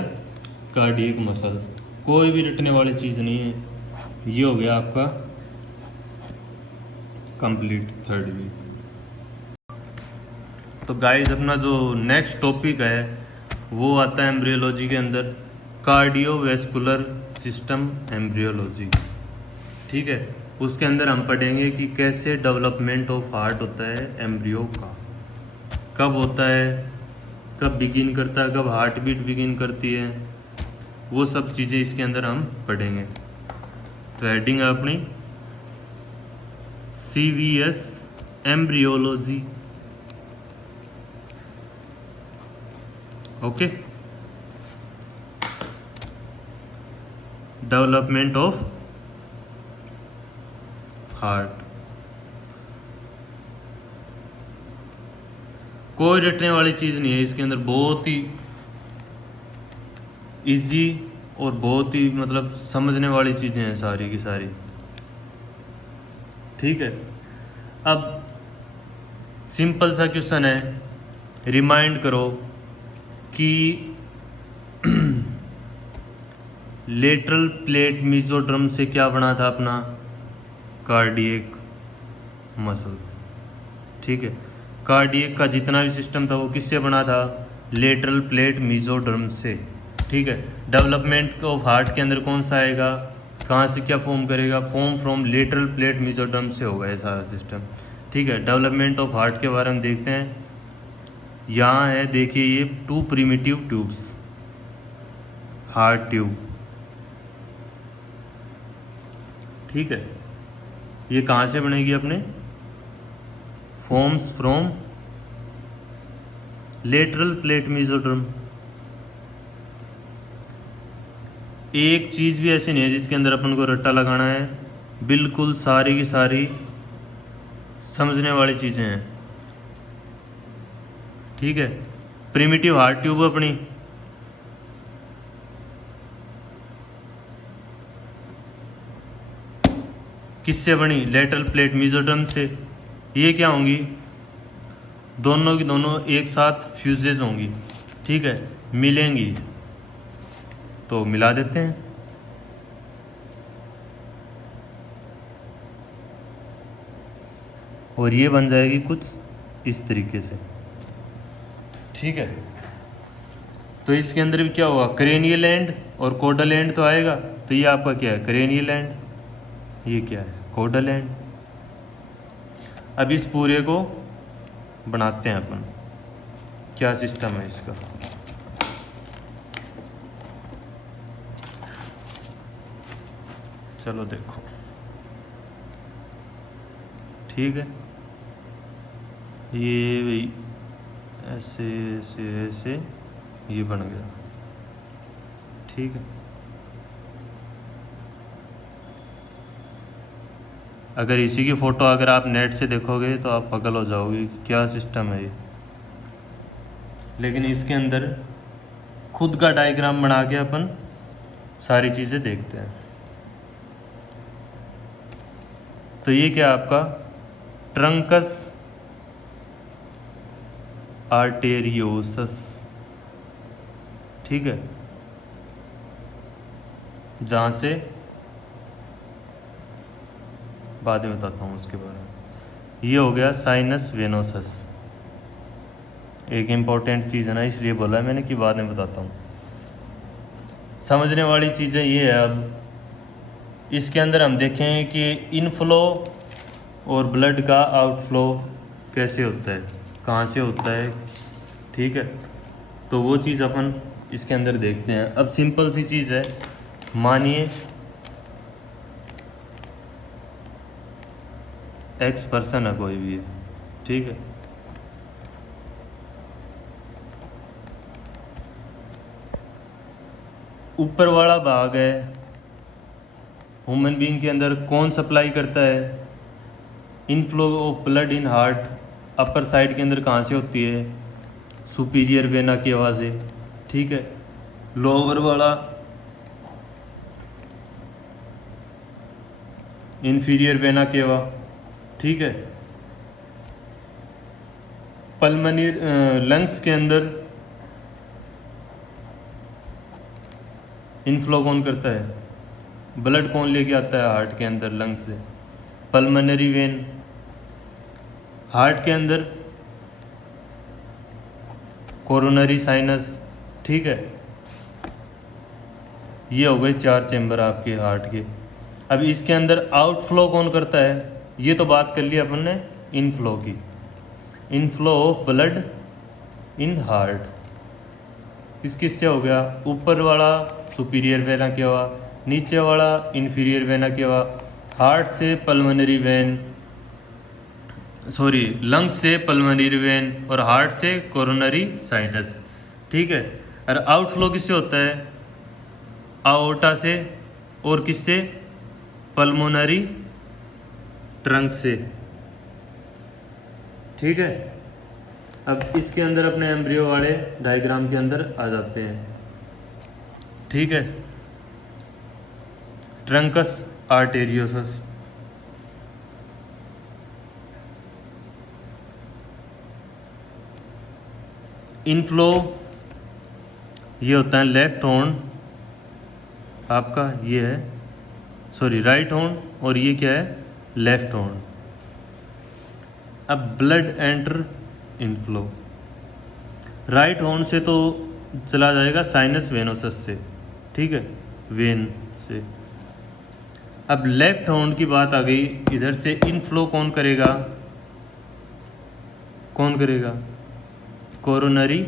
कार्डियक मसल्स, कोई भी रटने वाली चीज़ नहीं है। ये हो गया आपका कंप्लीट थर्ड वीक। तो गाइस अपना जो नेक्स्ट टॉपिक है वो आता है एम्ब्रियोलॉजी के अंदर कार्डियोवैस्कुलर सिस्टम एम्ब्रियोलॉजी, ठीक है। उसके अंदर हम पढ़ेंगे कि कैसे डेवलपमेंट ऑफ हार्ट होता है एम्ब्रियो का, कब होता है, कब बिगिन करता है, कब हार्ट बीट बिगिन करती है, वो सब चीज़ें इसके अंदर हम पढ़ेंगे। तो हेडिंग है अपनी CVS embryology, okay. Development of heart, कोई रटने वाली चीज़ नहीं है इसके अंदर, बहुत ही इजी और बहुत ही मतलब समझने वाली चीज़ें हैं सारी की सारी, ठीक है। अब सिंपल सा क्वेश्चन है, रिमाइंड करो कि लेटरल प्लेट मेसोडर्म से क्या बना था अपना कार्डियक मसल्स, ठीक है। कार्डियक का जितना भी सिस्टम था वो किससे बना था, लेटरल प्लेट मेसोडर्म से, ठीक है। डेवलपमेंट ऑफ हार्ट के अंदर कौन सा आएगा, कहाँ से क्या फॉर्म करेगा, form from lateral plate mesoderm से होगा ये सारा सिस्टम, ठीक है। डेवलपमेंट ऑफ हार्ट के बारे में देखते हैं। यहाँ है देखिए ये 2 प्रिमिटिव ट्यूब्स, हार्ट ट्यूब, ठीक है। ये कहाँ से बनेगी अपने, forms from lateral plate mesoderm. एक चीज़ भी ऐसी नहीं है जिसके अंदर अपन को रट्टा लगाना है, बिल्कुल सारी की सारी समझने वाली चीज़ें हैं, ठीक है। प्रिमिटिव हार्ट ट्यूब अपनी किससे बनी, लेटरल प्लेट मेसोडर्म से। ये क्या होंगी, दोनों की दोनों एक साथ फ्यूजेज होंगी, ठीक है, मिलेंगी, तो मिला देते हैं। और ये बन जाएगी कुछ इस तरीके से, ठीक है। तो इसके अंदर भी क्या होगा, क्रेनियल एंड और कोडल एंड तो आएगा। तो ये आपका क्या है, क्रेनियल एंड, ये क्या है, कोडल एंड। अब इस पूरे को बनाते हैं अपन, क्या सिस्टम है इसका। चलो देखो, ठीक है, ये ऐसे ऐसे ऐसे ये बन गया, ठीक है। अगर इसी की फ़ोटो अगर आप नेट से देखोगे तो आप पागल हो जाओगे, क्या सिस्टम है ये। लेकिन इसके अंदर खुद का डायग्राम बना के अपन सारी चीज़ें देखते हैं। तो ये क्या आपका ट्रंकस आर्टेरियोसस, ठीक है, जहाँ से बाद में बताता हूँ उसके बारे में। ये हो गया साइनस वेनोसस, एक इम्पॉर्टेंट चीज़ है ना, इसलिए बोला है मैंने कि बाद में बताता हूँ। समझने वाली चीज़ें ये है। अब इसके अंदर हम देखेंगे कि इनफ्लो और ब्लड का आउटफ्लो कैसे होता है, कहाँ से होता है, ठीक है। तो वो चीज़ अपन इसके अंदर देखते हैं। अब सिंपल सी चीज़ है, मानिए एक्स पर्सन है, कोई भी है, ठीक है। ऊपर वाला भाग है ह्यूमन बीइंग के अंदर कौन सप्लाई करता है? Inflow of blood in heart upper side के अंदर कहाँ से होती है? सुपीरियर वेना केवा से। ठीक है, लोअर वाला इंफीरियर वेना केवा। ठीक है, पल्मनी लंग्स के अंदर इनफ्लो कौन करता है? ब्लड कौन लेके आता है हार्ट के अंदर लंग्स से? Pulmonary when. हार्ट के अंदर कोरोनरी साइनस। ठीक है, ये हो गए 4 चैम्बर आपके हार्ट के। अब इसके अंदर आउटफ्लो कौन करता है? ये तो बात कर ली अपन ने इनफ्लो की, inflow of blood in heart किस किस से हो गया? ऊपर वाला सुपीरियर वेना क्या हुआ, नीचे वाला इन्फीरियर वेना क्या हुआ। हार्ट से पल्मोनरी वेन, सॉरी लंग्स से पल्मोनरी वेन और हार्ट से कोरोनरी साइनस। ठीक है, और आउटफ्लो किससे होता है? आओर्टा से और किससे? पल्मोनरी ट्रंक से। ठीक है, अब इसके अंदर अपने एम्ब्रियो वाले डायग्राम के अंदर आ जाते हैं। ठीक है, ट्रंकस आर्टेरियोसस, इनफ्लो ये होता है लेफ्ट हॉर्न आपका, ये है सॉरी राइट हॉर्न, और ये क्या है? Left horn. अब blood enter inflow right horn से तो चला जाएगा साइनस वेनोसस से। ठीक है, वेन से। अब लेफ्ट हॉर्न की बात आ गई, इधर से इनफ्लो कौन करेगा? कौन करेगा? Coronary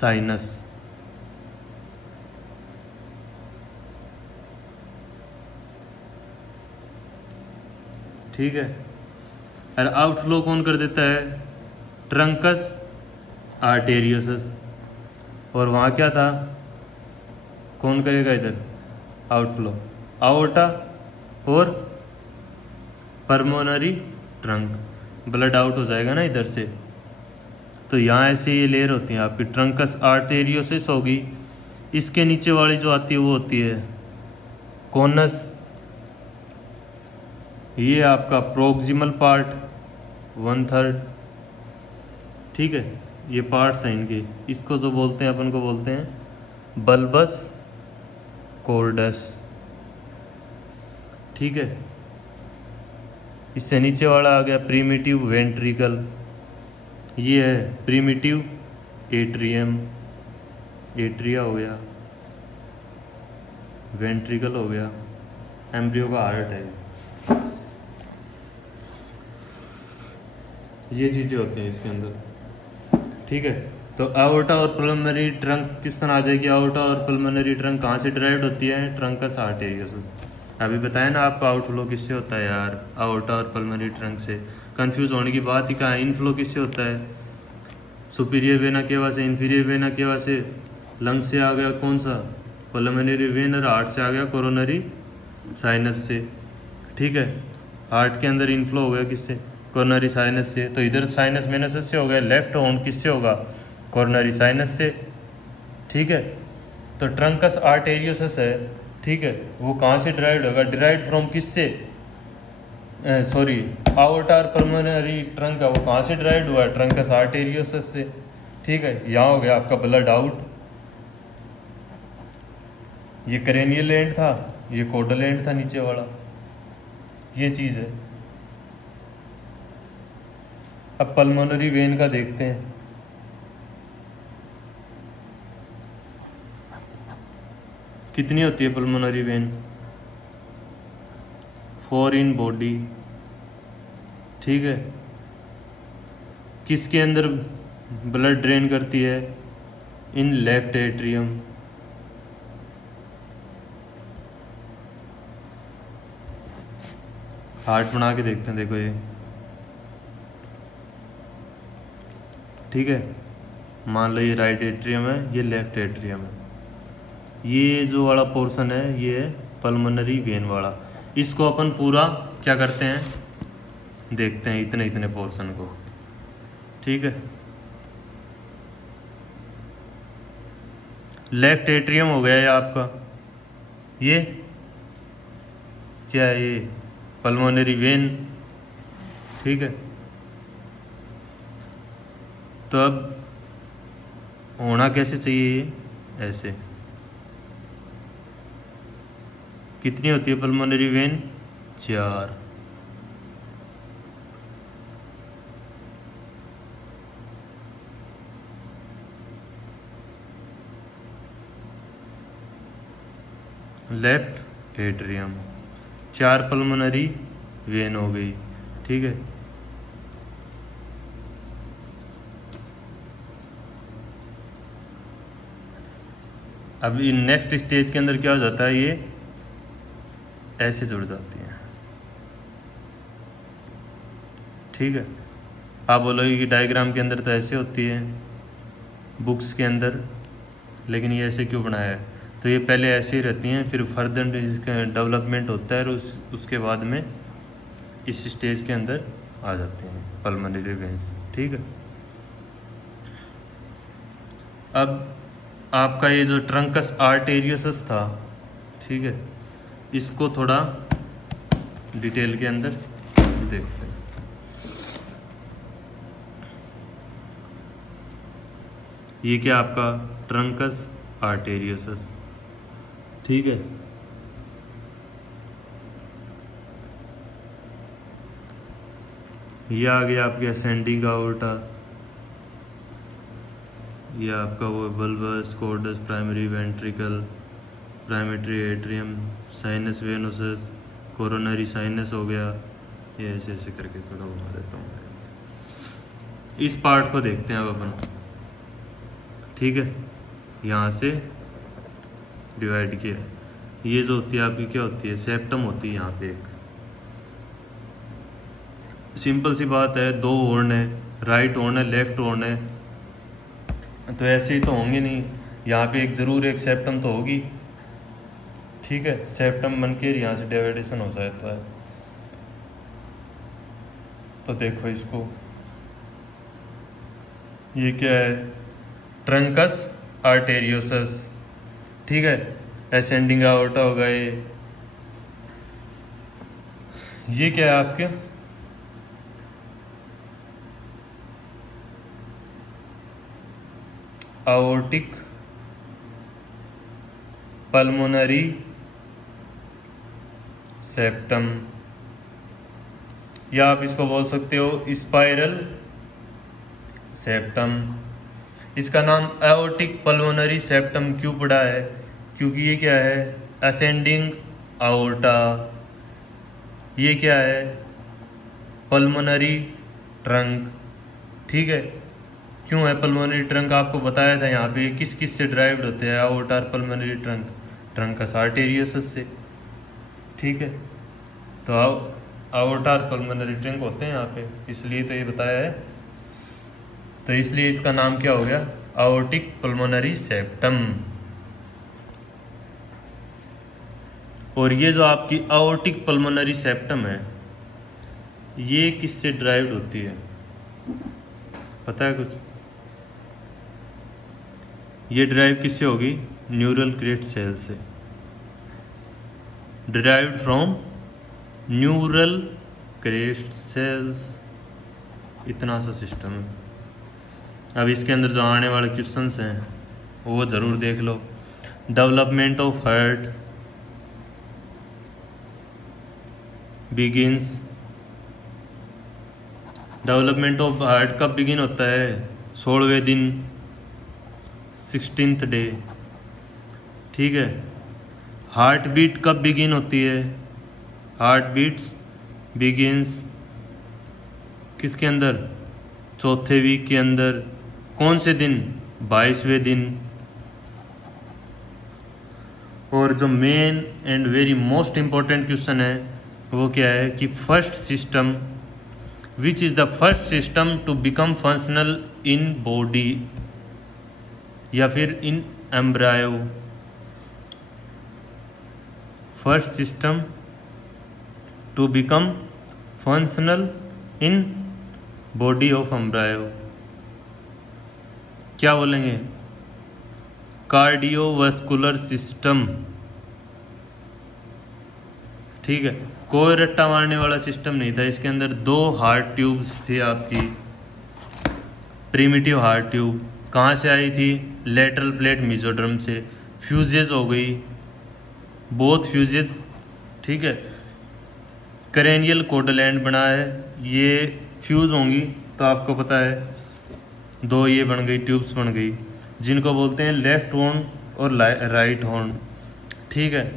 sinus. ठीक है, और आउटफ्लो कौन कर देता है? Trunks arteriosus. और वहाँ क्या था? कौन करेगा इधर आउटफ्लो? आओर्टा और परमोनरी ट्रंक। ब्लड आउट हो जाएगा ना इधर से, तो यहाँ ऐसे ये लेयर होती है आपकी, ट्रंकस आर्टेरियोसिस होगी। इसके नीचे वाली जो आती है वो होती है कोनस। ये आपका प्रोक्सिमल पार्ट 1/3। ठीक है, ये पार्ट्स हैं इनके, इसको जो बोलते हैं अपन को बोलते हैं बल्बस कॉर्डस। ठीक है, इससे नीचे वाला आ गया प्रीमिटिव वेंट्रिकल। ये है प्रीमिटिव एट्रियम, एट्रिया हो गया, वेंट्रिकल हो गया, एम्ब्रियो का हार्ट है। ये चीज़ें होती हैं इसके अंदर। ठीक है, तो आओर्टा और पल्मोनरी ट्रंक किस तरह आ जाएगी? आओर्टा और पल्मोनरी ट्रंक कहाँ से डिराइव्ड होती है? Trunks arteriosus. अभी बताया ना आपका आउटफ्लो किससे होता है यार? आओर्टा और पल्मोनरी ट्रंक से। कंफ्यूज होने की बात ही कहाँ है? इनफ्लो किससे होता है? सुपीरियर वेना केवा से। इन्फीरियर वेना केवा से लंग से आ गया कौन सा? Pulmonary vein. और हार्ट से आ गया कोरोनरी साइनस से। ठीक है, हार्ट के अंदर इनफ्लो हो गया किससे? कोरोनरी साइनस से। तो इधर साइनस वेनस से हो गया, लेफ्ट हॉर्न किससे होगा? कोरोनरी साइनस से। ठीक है, तो ट्रंकस आर्टेरियोसस है। ठीक है, वो कहाँ से डिराइव्ड होगा? डिराइव्ड फ्रॉम किससे? सॉरी आओर्टा और पल्मोनरी ट्रंक है, वो कहाँ से डिराइव्ड हुआ है? ट्रंकस आर्टेरियोसस से। ठीक है, यहाँ हो गया आपका ब्लड आउट। ये क्रेनियल एंड था, ये कोडल एंड था नीचे वाला, ये चीज़ है। अब पल्मोनरी वेन का देखते हैं। कितनी होती है पल्मोनरी वेन? 4 in body. ठीक है, किसके अंदर ब्लड ड्रेन करती है? In left atrium. हार्ट बना के देखते हैं, देखो ये। ठीक है, मान लो ये राइट एट्रियम है, ये लेफ्ट एट्रियम है। ये जो वाला पोर्शन है ये है पल्मोनरी वेन वाला। इसको अपन पूरा क्या करते हैं, देखते हैं इतने इतने पोर्शन को। ठीक है, लेफ्ट एट्रियम हो गया ये आपका, ये क्या है, ये पल्मोनरी वेन। ठीक है, तो अब होना कैसे चाहिए, ये ऐसे। कितनी होती है pulmonary vein, 4। Left atrium, 4 pulmonary vein हो गई। ठीक है, अब इन नेक्स्ट स्टेज के अंदर क्या हो जाता है, ये ऐसे जुड़ जाती हैं। ठीक है, आप बोलोगे कि डायग्राम के अंदर तो ऐसे होती है बुक्स के अंदर, लेकिन ये ऐसे क्यों बनाया है, तो ये पहले ऐसे ही रहती हैं, फिर फर्दर इसका डेवलपमेंट होता है और उसके बाद में इस स्टेज के अंदर आ जाते हैं पल्मोनरी वेन्स। ठीक है, अब आपका ये जो ट्रंकस आर्टेरियस था, ठीक है, इसको थोड़ा डिटेल के अंदर देखते हैं। ये क्या आपका ट्रंकस आर्टेरियस। ठीक है, ये आ गया आपके असेंडिंग आउर्टा, ये आपका वो bulbus cordis primary ventricle primitive atrium sinus venosus coronary sinus हो गया। ये ऐसे ऐसे करके थोड़ा बना देता हूँ। इस पार्ट को देखते हैं अब अपन। ठीक है, यहाँ से डिवाइड किया, ये जो होती है आपकी क्या होती है, सेप्टम होती है यहाँ पे एक। सिंपल सी बात है, 2 हॉर्न है, राइट हॉर्न है, लेफ्ट हॉर्न है, तो ऐसे ही तो होंगे नहीं, यहाँ पे एक जरूर एक सेप्टम तो होगी। ठीक है, सेप्टम बन के यहाँ से डिवाइडेशन हो जाता है। तो देखो इसको, ये क्या है, ट्रंकस आर्टेरियोसस। ठीक है, एसेंडिंग आउर्टा हो गए। ये क्या है आपके, आओर्टिक पल्मोनरी सेप्टम, या आप इसको बोल सकते हो स्पाइरल सेप्टम। इसका नाम आओर्टिक पल्मोनरी सेप्टम क्यों पड़ा है, क्योंकि ये क्या है, असेंडिंग आओर्टा। ये क्या है, पल्मोनरी ट्रंक। ठीक है, क्यों है पल्मोनरी ट्रंक, आपको बताया था यहाँ पे किस किस से ड्राइव्ड होते हैं आओर्टा पल्मोनरी ट्रंक, ट्रंकस आर्टेरियस से। ठीक है, तो आओर्टा पल्मोनरी ट्रंक होते हैं यहाँ पे, इसलिए तो ये बताया है। तो इसलिए इसका नाम क्या हो गया, आओर्टिक पल्मोनरी सेप्टम। और ये जो आपकी आओर्टिक पल्मोनरी सेप्टम है, ये किससे ड्राइव्ड होती है, पता है कुछ? ये ड्राइव किससे होगी, न्यूरल क्रेस्ट सेल से, derived from neural crest cells. इतना सा सिस्टम है। अब इसके अंदर जो आने वाले क्वेश्चंस हैं वो ज़रूर देख लो। Development of heart begins, development of heart कब बिगिन होता है, 16वें दिन, 16th डे। ठीक है, हार्ट बीट कब बिगिन होती है, हार्ट बीट्स बिगिंस किसके अंदर, 4th वीक के अंदर। कौन से दिन, 22वें दिन। और जो main and very most important question है वो क्या है कि first system, which is the first system to become functional in body या फिर in embryo. First system to become functional in body of embryo. क्या बोलेंगे? Cardiovascular system. ठीक है, कोई रट्टा मारने वाला सिस्टम नहीं था इसके अंदर। 2 हार्ट ट्यूब्स थी आपकी, प्रिमिटिव हार्ट ट्यूब। कहाँ से आई थी? लेटरल प्लेट मेसोडर्म से। फ्यूजेज हो गई, बोथ फ्यूजेज। ठीक है, क्रेनियल कोडलैंड बना है, ये फ्यूज होंगी तो आपको पता है 2 ये बन गई, ट्यूब्स बन गई, जिनको बोलते हैं लेफ्ट हॉर्न और राइट हॉर्न। ठीक है,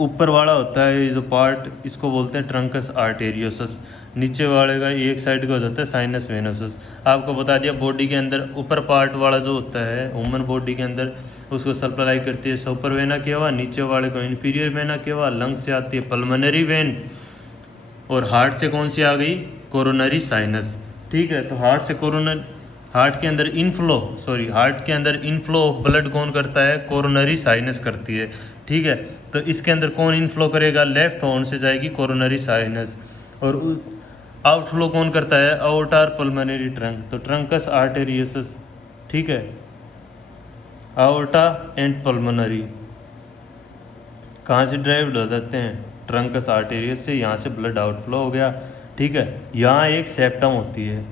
ऊपर वाला होता है ये जो पार्ट, इसको बोलते हैं ट्रंकस आर्टेरियोसस। नीचे वाले का एक साइड का हो जाता है साइनस वेनोसस। आपको बता दिया बॉडी के अंदर ऊपर पार्ट वाला जो होता है ह्यूमन बॉडी के अंदर, उसको सप्लाई करती है सुपर वेना केवा, नीचे वाले को इंफीरियर वेना केवा, लंग्स से आती है पल्मोनरी वेन, और हार्ट से कौन सी आ गई? Coronary sinus. ठीक है, तो हार्ट से कोरोनरी, हार्ट के अंदर इनफ्लो ऑफ ब्लड कौन करता है? कोरोनरी साइनस करती है। ठीक है, तो इसके अंदर कौन इनफ्लो करेगा? लेफ्ट हॉर्न से जाएगी कोरोनरी साइनस, और आउटफ्लो कौन करता है? आउटर पल्मोनरी ट्रंक, तो ट्रंकस आर्टेरियोसस। ठीक है, आउटा एंड पल्मोनरी कहाँ से ड्राइव्ड हो जाते हैं? ट्रंकस आर्टेरियस से। यहाँ से ब्लड आउटफ्लो हो गया। ठीक है, यहाँ एक सेप्टम होती है,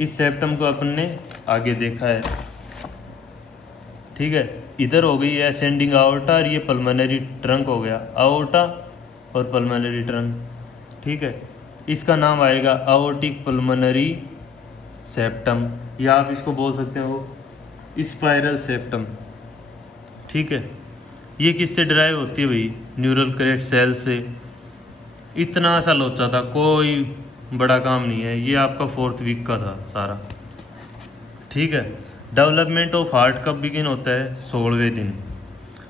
इस सेप्टम को अपन ने आगे देखा है। ठीक है, इधर हो गई असेंडिंग आउटा, और ये पल्मोनरी ट्रंक हो गया, आउटा और पल्मोनरी ट्रंक। ठीक है, इसका नाम आएगा आओर्टिक पल्मोनरी सेप्टम, या आप इसको बोल सकते हो स्पाइरल सेप्टम। ठीक है, ये किससे ड्राइव होती है भाई? न्यूरल करेक्ट सेल से। इतना सा लोचा था, कोई बड़ा काम नहीं है, ये आपका 4th वीक का था सारा। ठीक है, डेवलपमेंट ऑफ हार्ट कब बिगिन होता है? 16वें दिन।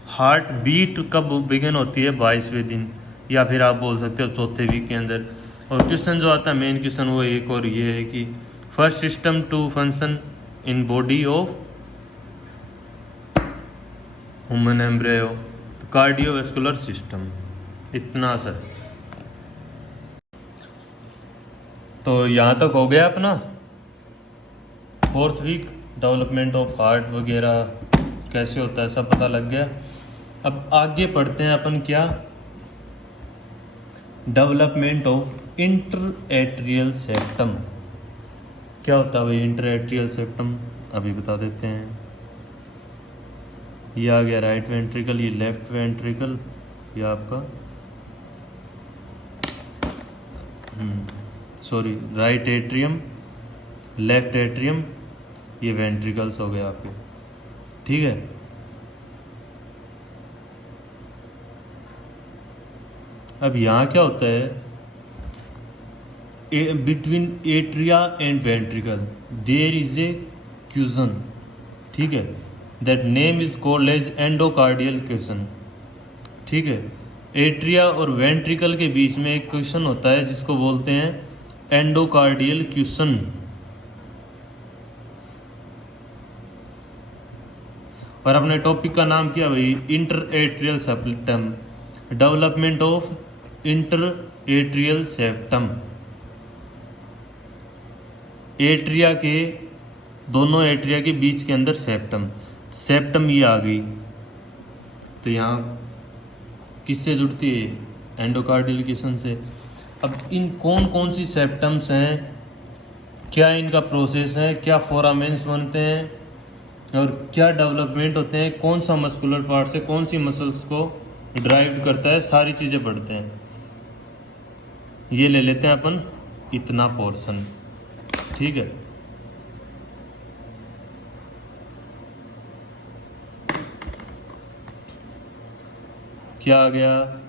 हार्ट बीट कब बिगिन होती है? 22वें दिन, या फिर आप बोल सकते हो 4थे वीक के अंदर। और क्वेश्चन जो आता है मेन क्वेश्चन वो एक और ये है कि first system to function in body of human embryo, cardiovascular system. इतना सा। तो यहाँ तक हो गया अपना 4th week, development of heart वगैरह कैसे होता है सब पता लग गया। अब आगे पढ़ते हैं अपन क्या? Development of interatrial septum. क्या होता है भाई इंटरएट्रियल सेप्टम? अभी बता देते हैं। ये आ गया राइट वेंट्रिकल, ये लेफ्ट वेंट्रिकल, ये आपका राइट एट्रियम, लेफ्ट एट्रियम, ये वेंट्रिकल्स हो गए आपके। ठीक है, अब यहाँ क्या होता है? Between atria and ventricle there is a cushion. ठीक है, that name is called as endocardial cushion. ठीक है, एट्रिया और वेंट्रिकल के बीच में एक क्वेश्चन होता है जिसको बोलते हैं एंडोकार्डियल क्वेश्चन। और अपने टॉपिक का नाम क्या भाई? Interatrial septum, development of interatrial septum. Atria के, दोनों एट्रिया के बीच के अंदर सेप्टम। सेप्टम ये आ गई, तो यहाँ किससे जुड़ती है? एंडोकार्डियल क्वेश्चन से। अब इन कौन कौन सी सेप्टम्स हैं, क्या इनका प्रोसेस है, क्या फोरामेंस बनते हैं, और क्या डेवलपमेंट होते हैं, कौन सा मस्कुलर पार्ट से कौन सी मसल्स को ड्राइव करता है, सारी चीज़ें पढ़ते हैं। ये ले लेते हैं अपन इतना पोर्शन। ठीक है, क्या आ गया?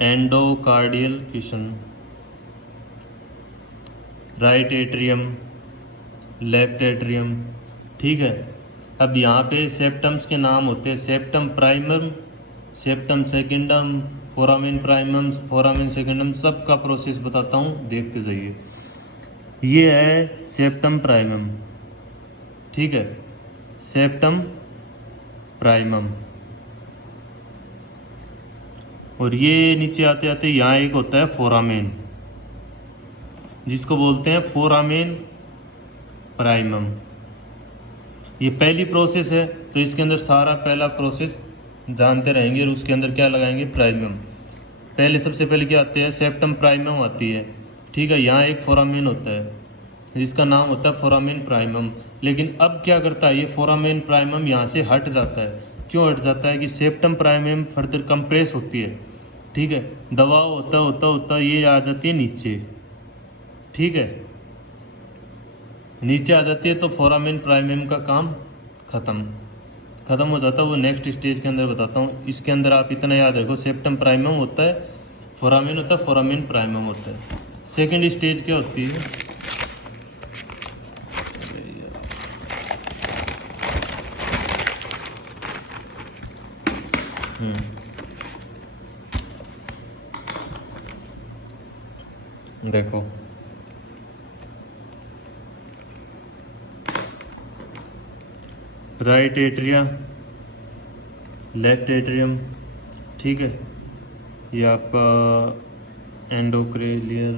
Endocardial question, right atrium, left atrium. ठीक है, अब यहाँ पे सेप्टम्स के नाम होते हैं septum primum, septum secundum, foramen primum, foramen secundum. सब का प्रोसेस बताता हूँ, देखते जाइए। ये है सेप्टम प्राइमम। ठीक है, सेप्टम प्राइमम और ये नीचे आते आते यहाँ एक होता है फोरामेन, जिसको बोलते हैं फोरामेन प्राइमम। ये पहली प्रोसेस है, तो इसके अंदर सारा पहला प्रोसेस जानते रहेंगे और उसके अंदर क्या लगाएंगे, प्राइमम। पहले सबसे पहले क्या आते हैं, सेप्टम प्राइमम आती है, ठीक है। यहाँ एक फोरामेन होता है जिसका नाम होता है फोरामेन प्राइमम। लेकिन अब क्या करता है, ये फोरामेन प्राइमम यहाँ से हट जाता है। क्यों हट जाता है कि सेप्टम प्राइमम फर्दर कंप्रेस होती है, ठीक है। दबाव होता होता होता ये आ जाती है नीचे, ठीक है। नीचे आ जाती है तो फोरामेन प्राइमम का काम खत्म हो जाता है। वो नेक्स्ट स्टेज के अंदर बताता हूँ। इसके अंदर आप इतना याद रखो, सेप्टम प्राइमम होता है, फोरामेन होता है, फोरामेन प्राइमम होता है। सेकेंड स्टेज क्या होती है, देखो राइट एट्रिया, लेफ्ट एट्रियम, ठीक है। ये आपका एंडोक्रेलियर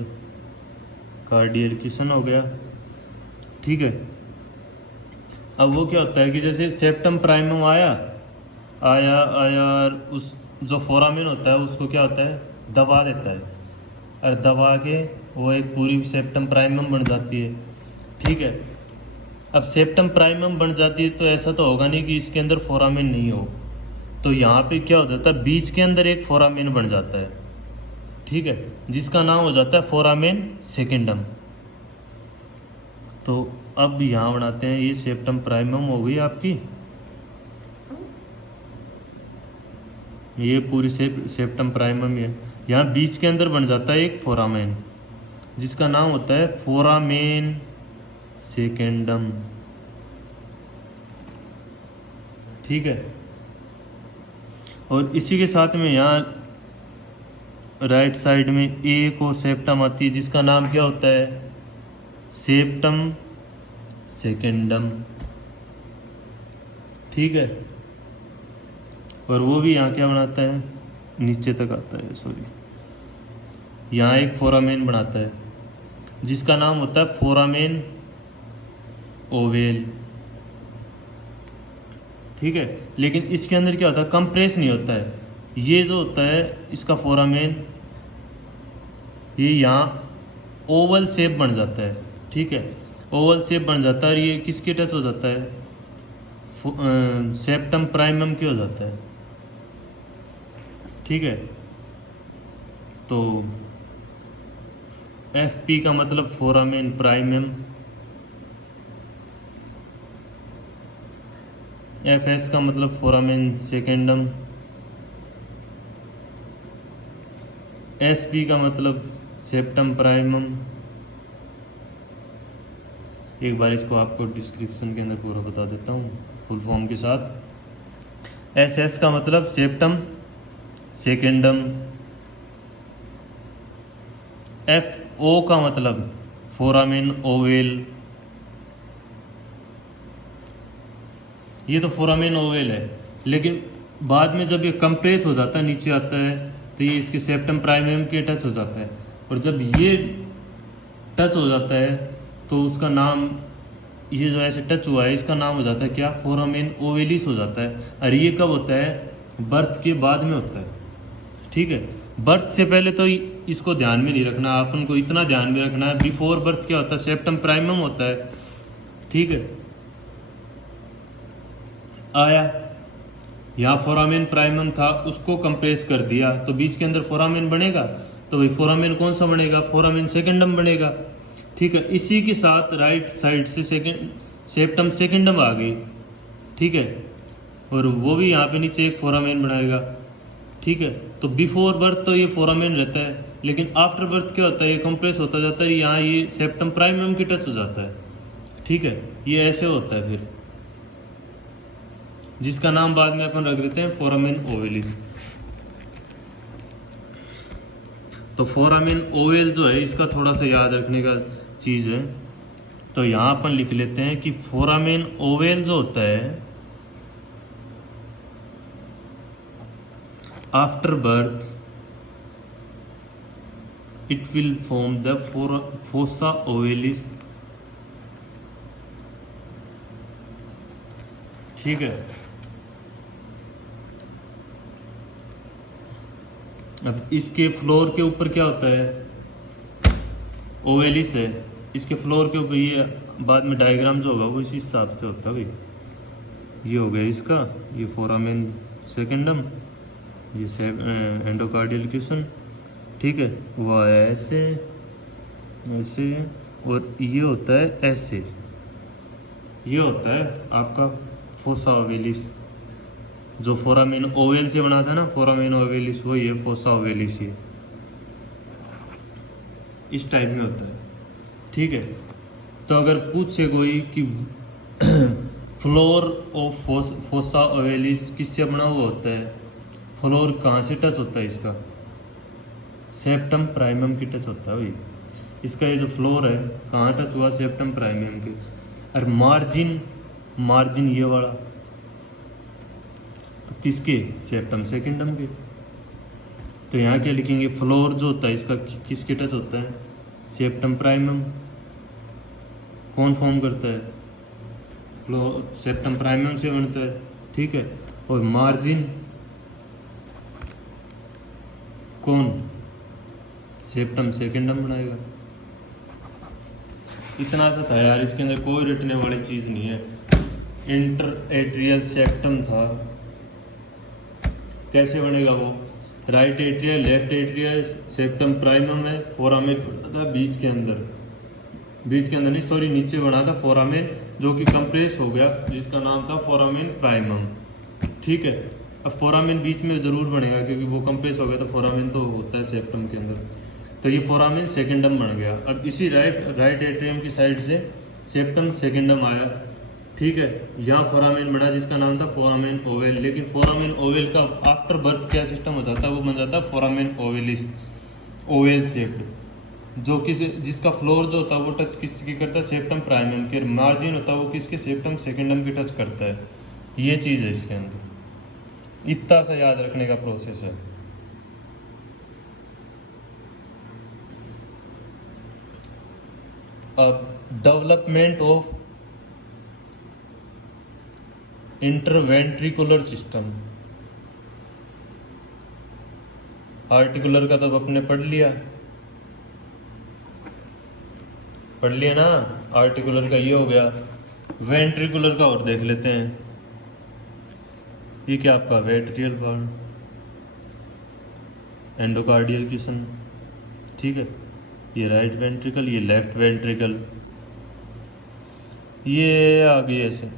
कार्डियल किशन हो गया, ठीक है। अब वो क्या होता है कि जैसे सेप्टम प्राइमम आया और उस जो फोरामेन होता है उसको क्या होता है, दबा देता है, और दबा के वो एक पूरी सेप्टम प्राइमम बन जाती है, ठीक है। अब सेप्टम प्राइमम बन जाती है तो ऐसा तो होगा नहीं कि इसके अंदर फोरामेन नहीं हो, तो यहाँ पे क्या हो जाता है, बीच के अंदर एक फोरामेन बन जाता है, ठीक है, जिसका नाम हो जाता है फोरामेन सेकेंडम। तो अब यहाँ बनाते हैं, ये सेप्टम प्राइमम हो गई आपकी, ये पूरी सेप्टम प्राइमम है। यहाँ बीच के अंदर बन जाता है एक फोरामेन जिसका नाम होता है फोरामेन सेकेंडम, ठीक है। और इसी के साथ में यहाँ राइट साइड में एक और सेप्टम आती है जिसका नाम क्या होता है, सेप्टम सेकेंडम, ठीक है। और वो भी यहाँ क्या बनाता है, नीचे तक आता है, सॉरी, यहाँ एक फोरामेन बनाता है जिसका नाम होता है फोरामेन ओवेल, ठीक है। लेकिन इसके अंदर क्या होता है, कंप्रेस नहीं होता है। ये जो होता है इसका फोरामेन, ये यहाँ ओवल शेप बन जाता है, ठीक है, ओवल शेप बन जाता है। और ये किसके टच हो जाता है, सेप्टम प्राइमम के हो जाता है, ठीक है। तो एफ पी का मतलब फोरामेन प्राइमम, एफ एस का मतलब फोरामेन सेकेंडम, एस पी का मतलब सेप्टम प्राइमम। एक बार इसको आपको डिस्क्रिप्शन के अंदर पूरा बता देता हूँ फुल फॉर्म के साथ। एस एस का मतलब सेप्टम सेकेंडम, एफ ओ का मतलब फोरामेन ओवेल, ये तो फोरामेन ओवेल है। लेकिन बाद में जब ये कंप्रेस हो जाता है, नीचे आता है, तो ये इसके सेप्टम प्राइमम के टच हो जाता है। और जब ये टच हो जाता है तो उसका नाम, ये जो ऐसे टच हुआ है इसका नाम हो जाता है क्या, फोरामेन ओवेलिस हो जाता है। और ये कब होता है, बर्थ के बाद में होता है, ठीक है। बर्थ से पहले तो इसको ध्यान में नहीं रखना, अपन को इतना ध्यान में रखना है, बिफोर बर्थ क्या होता है, सेप्टम प्राइमम होता है, ठीक है। आया यहाँ फोरामेन प्राइमम था, उसको कंप्रेस कर दिया तो बीच के अंदर फोरामेन बनेगा, तो भाई फोरामेन कौन सा बनेगा, फोरामेन सेकेंडम बनेगा, ठीक है। इसी के साथ राइट साइड से सेप्टम सेकेंडम आ गई, ठीक है। और वो भी यहाँ पे नीचे एक फोरामेन बनाएगा, ठीक है। तो बिफोर बर्थ तो ये फोरामेन रहता है, लेकिन आफ्टर बर्थ क्या होता है, ये कंप्रेस होता जाता है, यहाँ ये सेप्टम प्राइमम की टच हो जाता है, ठीक है। ये ऐसे होता है फिर, जिसका नाम बाद में अपन रख देते हैं फोरामेन ओवेलिस। तो फोरामेन ओवेल जो है इसका थोड़ा सा याद रखने का चीज़ है, तो यहाँ अपन लिख लेते हैं कि फोरामेन ओवेल जो होता है after birth it will form the fossa ovalis. ठीक है, अब इसके फ्लोर के ऊपर क्या होता है, ओवेलिस है, इसके फ्लोर के ऊपर ये बाद में डायग्राम जो होगा वो इसी हिसाब से होता है भाई। ये हो गया इसका, ये फोरामेन सेकेंडम, ये एंडोकार्डियल क्यूसन। ठीक है, वह ऐसे ऐसे, और ये होता है ऐसे, ये होता है आपका फोसा ओवेलिस। जो फोरामेन ओवेल से बना था ना, फोरामेन ओवेलिस, वही है फोसा ओवेलिस। ये इस टाइप में होता है। ठीक है, तो अगर पूछे कोई कि फ्लोर ऑफ फोसा ओवेलिस किससे बना हुआ होता है, फ्लोर कहाँ से टच होता है इसका, सेप्टम प्राइमम की टच होता है भाई। इसका ये जो फ्लोर है कहाँ टच हुआ, सेप्टम प्राइमम के। और मार्जिन, मार्जिन ये वाला तो किसके, सेप्टम सेकेंडम के। तो यहाँ क्या लिखेंगे, फ्लोर जो होता है इसका किसके टच होता है, सेप्टम प्राइमम। कौन फॉर्म करता है, फ्लोर सेप्टम प्राइमम से बनता है। ठीक है, और मार्जिन कौन, सेप्टम सेकेंडम बनाएगा। इतना सा था यार, इसके अंदर कोई रटने वाली चीज़ नहीं है। इंटर एट्रियल सेप्टम था, कैसे बनेगा वो, right atrial left atrial septum primum है, फोरामेन था बीच के अंदर, बीच के अंदर नहीं सॉरी नीचे बना था फोरामेन, जो कि कंप्रेस हो गया, जिसका नाम था फोरामेन प्राइमम। ठीक है, अब फोरामेन बीच में जरूर बनेगा क्योंकि वो कंप्रेस हो गया, तो फोरामेन तो होता है सेप्टम के अंदर। तो ये फोरामेन सेकेंडम बन गया। अब इसी राइट एट्रियम की साइड से सेप्टम सेकेंडम आया। ठीक है, यहाँ फोरामेन बना जिसका नाम था फोरामेन ओवेल। लेकिन फोरामेन ओवेल का आफ्टर बर्थ क्या सिस्टम हो जाता है, वो बन जाता है फोरामेन ओवेलिस, ओवेल शेप्ड, जो किस जिसका फ्लोर जो होता है वो टच किसकी करता है, सेप्टम प्राइमम के। मार्जिन होता है वो किसके, सेप्टम सेकेंडम की टच करता है। ये चीज़ है इसके अंदर, इतना सा याद रखने का प्रोसेस है। अब development of interventricular system, articular का तो अपने पढ़ लिया ना, आर्टिकुलर का ये हो गया। वेंट्रिकुलर का और देख लेते हैं। ये क्या आपका वेंट्रियल पार्ट, एंडोकार्डियल क्यूसन। ठीक है, ये राइट वेंट्रिकल, ये लेफ्ट वेंट्रिकल, ये आ गई ऐसे।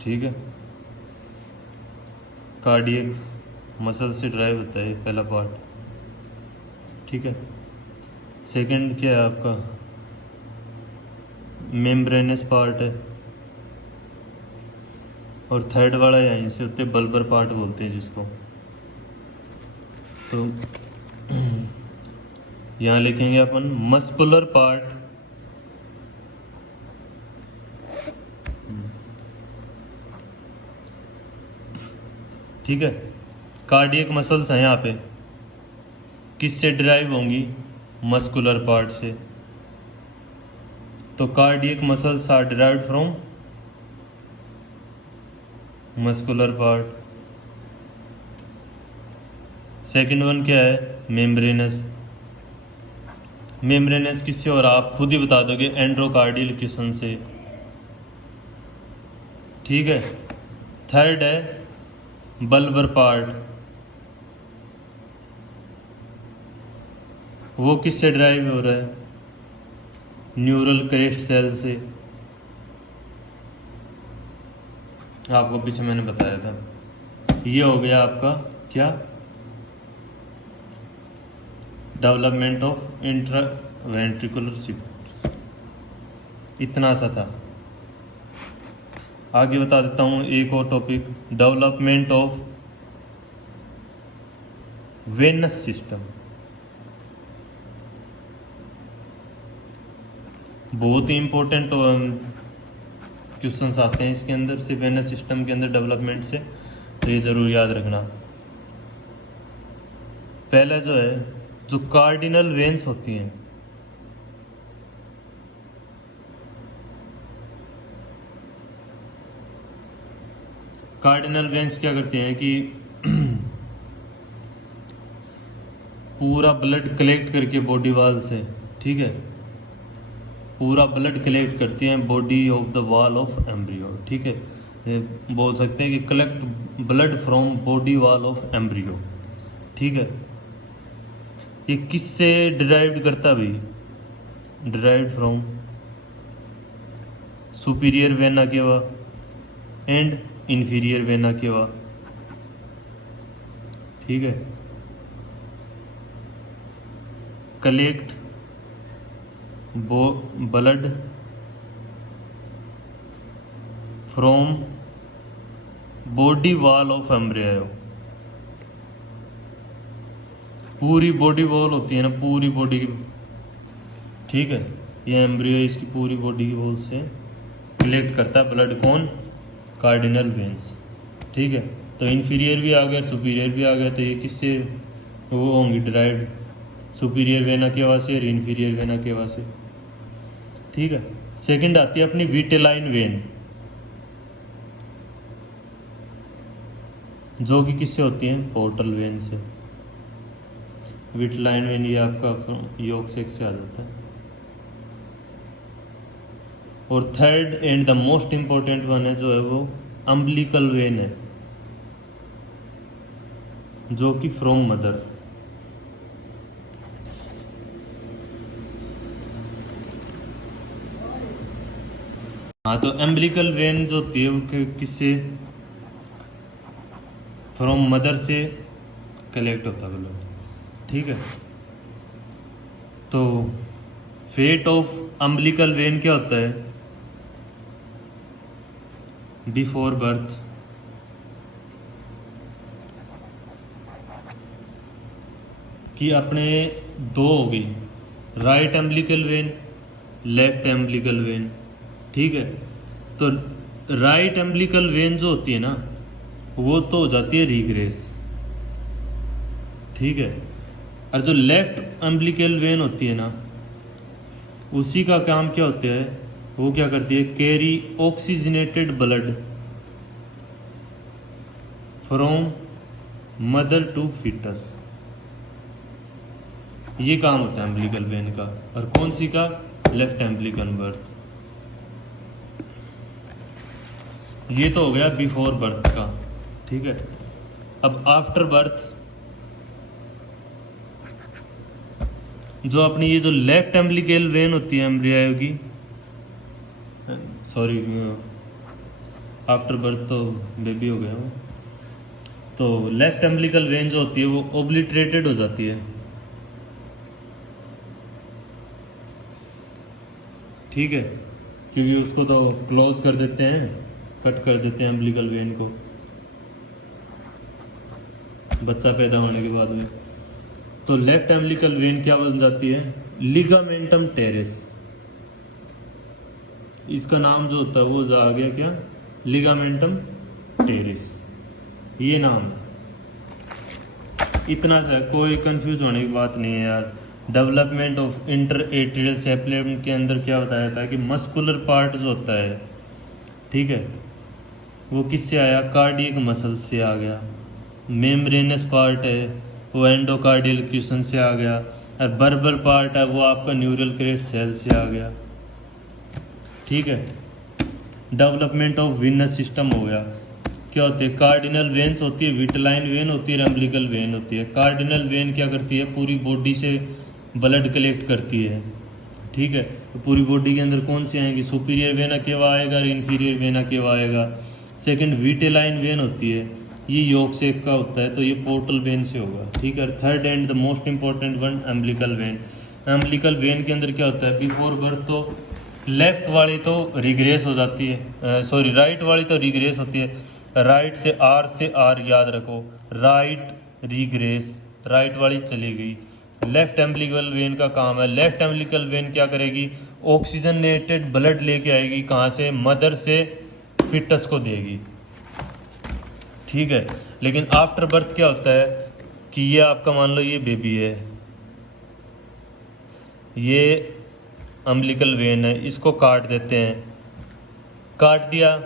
ठीक है, कार्डियक मसल से ड्राइव होता है पहला पार्ट। ठीक है, सेकंड क्या है आपका, मेम्ब्रेनस पार्ट है, और थर्ड वाला यहीं से होते बल्बर पार्ट बोलते हैं जिसको। तो यहाँ लिखेंगे अपन मस्कुलर पार्ट, ठीक है। कार्डियक मसल्स हैं यहाँ पे, किससे ड्राइव होंगी, मस्कुलर पार्ट से। तो cardiac muscles are derived from muscular part. Second one क्या है, मेम्ब्रेनस। मेम्ब्रेनस किससे, और आप खुद ही बता दोगे, एंड्रोकार्डियल क्यूसन से। ठीक है, थर्ड है बल्बर पार्ट, वो किससे ड्राइव हो रहा है, न्यूरल क्रेस्ट सेल से। आपको पीछे मैंने बताया था। ये हो गया आपका क्या, डेवलपमेंट ऑफ इंट्रावेंट्रिकुलर शिफ्ट। इतना सा था। आगे बता देता हूँ एक और topic, development of venous system. बहुत ही इंपॉर्टेंट क्वेश्चंस आते हैं इसके अंदर से, वेनस सिस्टम के अंदर डेवलपमेंट से, तो ये ज़रूर याद रखना। पहला जो है जो कार्डिनल वेन्स होती हैं, कार्डिनल वेन्स क्या करती हैं कि पूरा ब्लड कलेक्ट करके बॉडी वॉल से, ठीक है, पूरा ब्लड कलेक्ट करती हैं body of the wall of embryo, ठीक है। ये बोल सकते हैं कि collect blood from body wall of embryo, ठीक है। ये किससे डिराइव्ड करता है भाई? Derived from superior vena cava and inferior vena cava, ठीक है। Collect blood from body wall of embryo, पूरी बॉडी वॉल होती है ना, पूरी बॉडी की, ठीक है। ये एम्ब्रियो इसकी पूरी बॉडी की वॉल से कलेक्ट करता है ब्लड, कौन? कार्डिनल वेन्स, ठीक है। तो इन्फीरियर भी आ गया, सुपीरियर भी आ गया, तो ये किससे वो होंगी डिराइव्ड? सुपीरियर वेना केवा से और इन्फीरियर वेना केवा से, ठीक है। सेकंड आती है अपनी विटेलाइन वेन, जो कि किससे होती है? पोर्टल वेन से। विटेलाइन वेन ये आपका योग सेक्स से आ जाता है। और third and the most important one है जो है वो अम्बिलिकल वेन है, जो कि फ्रॉम मदर। हाँ, तो अम्बिलिकल वेन जो होती है वो किससे? फ्रॉम मदर से कलेक्ट होता है ब्लड, ठीक है। तो फेट ऑफ अम्बिलिकल वेन क्या होता है? बिफोर बर्थ कि अपने दो हो गई, right umbilical when, left umbilical when, ठीक है। तो राइट अम्बिलिकल वेन जो होती है ना, वो तो हो जाती है रिग्रेस, ठीक है। और जो लेफ्ट अम्बिलिकल वेन होती है ना, उसी का काम क्या होता है? वो क्या करती है? Carry oxygenated blood from mother to foetus, ये काम होता है अम्बिलिकल वेन का। और कौन सी का? Left umbilical birth. ये तो हो गया बिफोर बर्थ का, ठीक है। अब आफ्टर बर्थ जो अपनी ये जो लेफ्ट अम्बिलिकल वेन होती है एम्ब्रियो की, सॉरी आफ्टर बर्थ तो बेबी हो गया वो, तो लेफ्ट अम्बिलिकल वेन जो होती है वो ओब्लिटरेटेड हो जाती है, ठीक है। क्योंकि उसको तो क्लोज कर देते हैं, कट कर देते हैं अम्बिलिकल वेन को बच्चा पैदा होने के बाद में। तो लेफ्ट अम्बिलिकल वेन क्या बन जाती है? Ligamentum terrace. इसका नाम जो होता है वो आ गया क्या? लिगामेंटम टेरेस, ये नाम है। इतना सा, कोई कंफ्यूज होने की बात नहीं है यार। डेवलपमेंट ऑफ इंटर एट्रियल सेप्लम के अंदर क्या बताया था कि मस्कुलर पार्ट जो होता है, ठीक है, वो किससे आया? कार्डियक मसल से आ गया। मेम्ब्रेनस पार्ट है वो एंडोकार्डियल क्यूसन से आ गया। और बर्बर पार्ट है वो आपका न्यूरल क्रेस्ट सेल से आ गया, ठीक है। डेवलपमेंट ऑफ विनस सिस्टम हो गया। क्या होती है? कार्डिनल वेन्स होती है, विटेलाइन वेन होती है, अम्बिलिकल वेन होती है। कार्डिनल वेन क्या करती है? पूरी बॉडी से ब्लड कलेक्ट करती है, ठीक है। तो पूरी बॉडी के अंदर कौन सी आएंगी? सुपीरियर वेना केवा आएगा और इन्फीरियर वेना केवा आएगा। सेकंड विटेलाइन वेन होती है, ये योग सेक का होता है, तो ये पोर्टल वेन से होगा, ठीक है। Third and the most important one umbilical when. Umbilical when के अंदर क्या होता है? बिफोर बर्थ तो लेफ्ट वाली तो रिग्रेस हो जाती है, सॉरी राइट वाली तो रिग्रेस होती है। राइट से आर याद रखो, राइट रिग्रेस, राइट वाली चली गई। लेफ्ट अम्बिलिकल वेन का काम है, लेफ्ट अम्बिलिकल वेन क्या करेगी? ऑक्सीजनेटेड ब्लड लेके आएगी, कहाँ से? मदर से फिटस को देगी, ठीक है। लेकिन आफ्टर बर्थ क्या होता है कि ये आपका मान लो ये बेबी है, ये अम्बिलिकल वेन है, इसको काट देते हैं। काट दिया,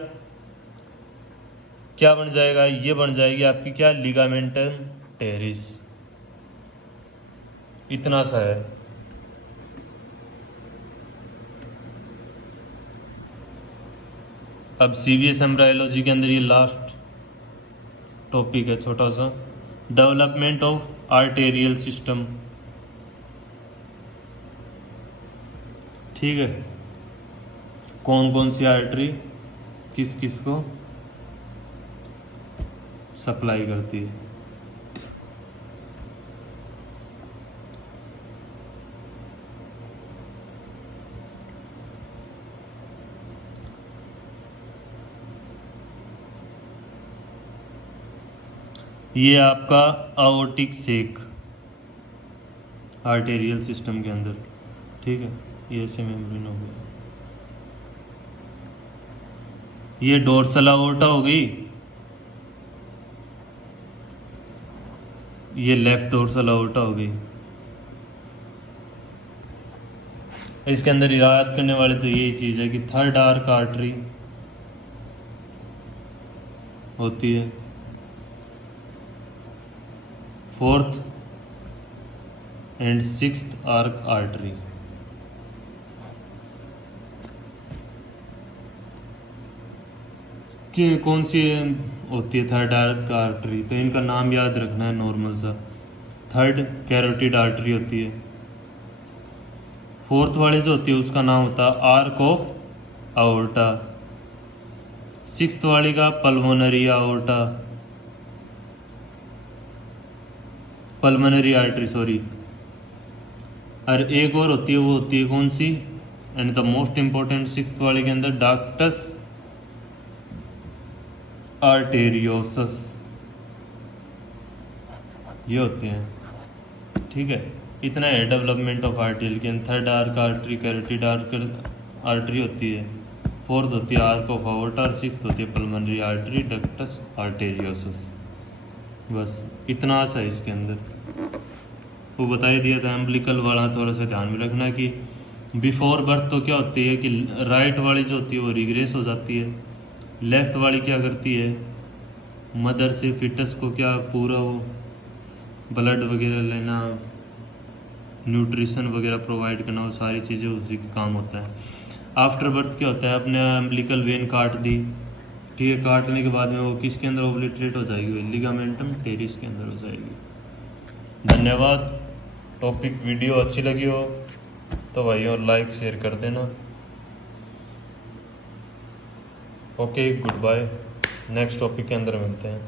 क्या बन जाएगा? ये बन जाएगी आपकी क्या, लिगामेंटम टेरिस। इतना सा है। अब सीवीएस एम्ब्रायोलॉजी के अंदर ये लास्ट टॉपिक है छोटा सा, डेवलपमेंट ऑफ आर्टेरियल सिस्टम। ठीक है, कौन कौन सी आर्टरी किस किस को सप्लाई करती है। ये आपका आयोटिक सेक आर्टेरियल सिस्टम के अंदर। ठीक है, ये ऐसे मेम्ब्रेन हो गया। ये डोर्सल आयोर्टा हो गई, ये लेफ्ट डोर्सल आयोर्टा हो गई। इसके अंदर रियायत करने वाले तो यही चीज़ है कि थर्ड आर्क आर्टरी होती है, fourth and sixth arc artery. कि कौन सी होती है थर्ड आर्क आर्टरी? तो इनका नाम याद रखना है नॉर्मल सा। थर्ड कैरोटिड आर्टरी होती है। फोर्थ वाली जो होती है उसका नाम होता है आर्क ऑफ आयोर्टा। सिक्स्थ वाली का pulmonary aorta, pulmonary artery sorry. और एक और होती है, वो होती है कौन सी, and the most important sixth वाले के अंदर डक्टस आर्टेरियोसस, ये होते हैं। ठीक है, इतना है डेवलपमेंट ऑफ आर्टेरियल के। Third arc artery carotid arc artery होती है, फोर्थ होती है आर्क ऑफ आयोर्टा, और सिक्स्थ होती है पल्मोनरी आर्टरी डक्टस आर्टेरियोसस। बस इतना सा है इसके अंदर। वो बता ही दिया था। एम्ब्लिकल वाला थोड़ा सा ध्यान में रखना कि बिफोर बर्थ तो क्या होती है कि राइट वाली जो होती है वो रिग्रेस हो जाती है, लेफ्ट वाली क्या करती है, मदर से फिटस को क्या पूरा वो ब्लड वगैरह लेना, न्यूट्रिशन वगैरह प्रोवाइड करना, वो सारी चीज़ें उसी का काम होता है। आफ्टर बर्थ क्या होता है, अपने एम्ब्लिकल वेन काट दी, ठीक है, काटने के बाद में वो किसके अंदर ओब्लिटरेट हो जाएगी, लिगामेंटम टेरिस के अंदर हो जाएगी। धन्यवाद। टॉपिक वीडियो अच्छी लगी हो तो भाई और लाइक शेयर कर देना। Okay, goodbye. Next topic के अंदर मिलते हैं।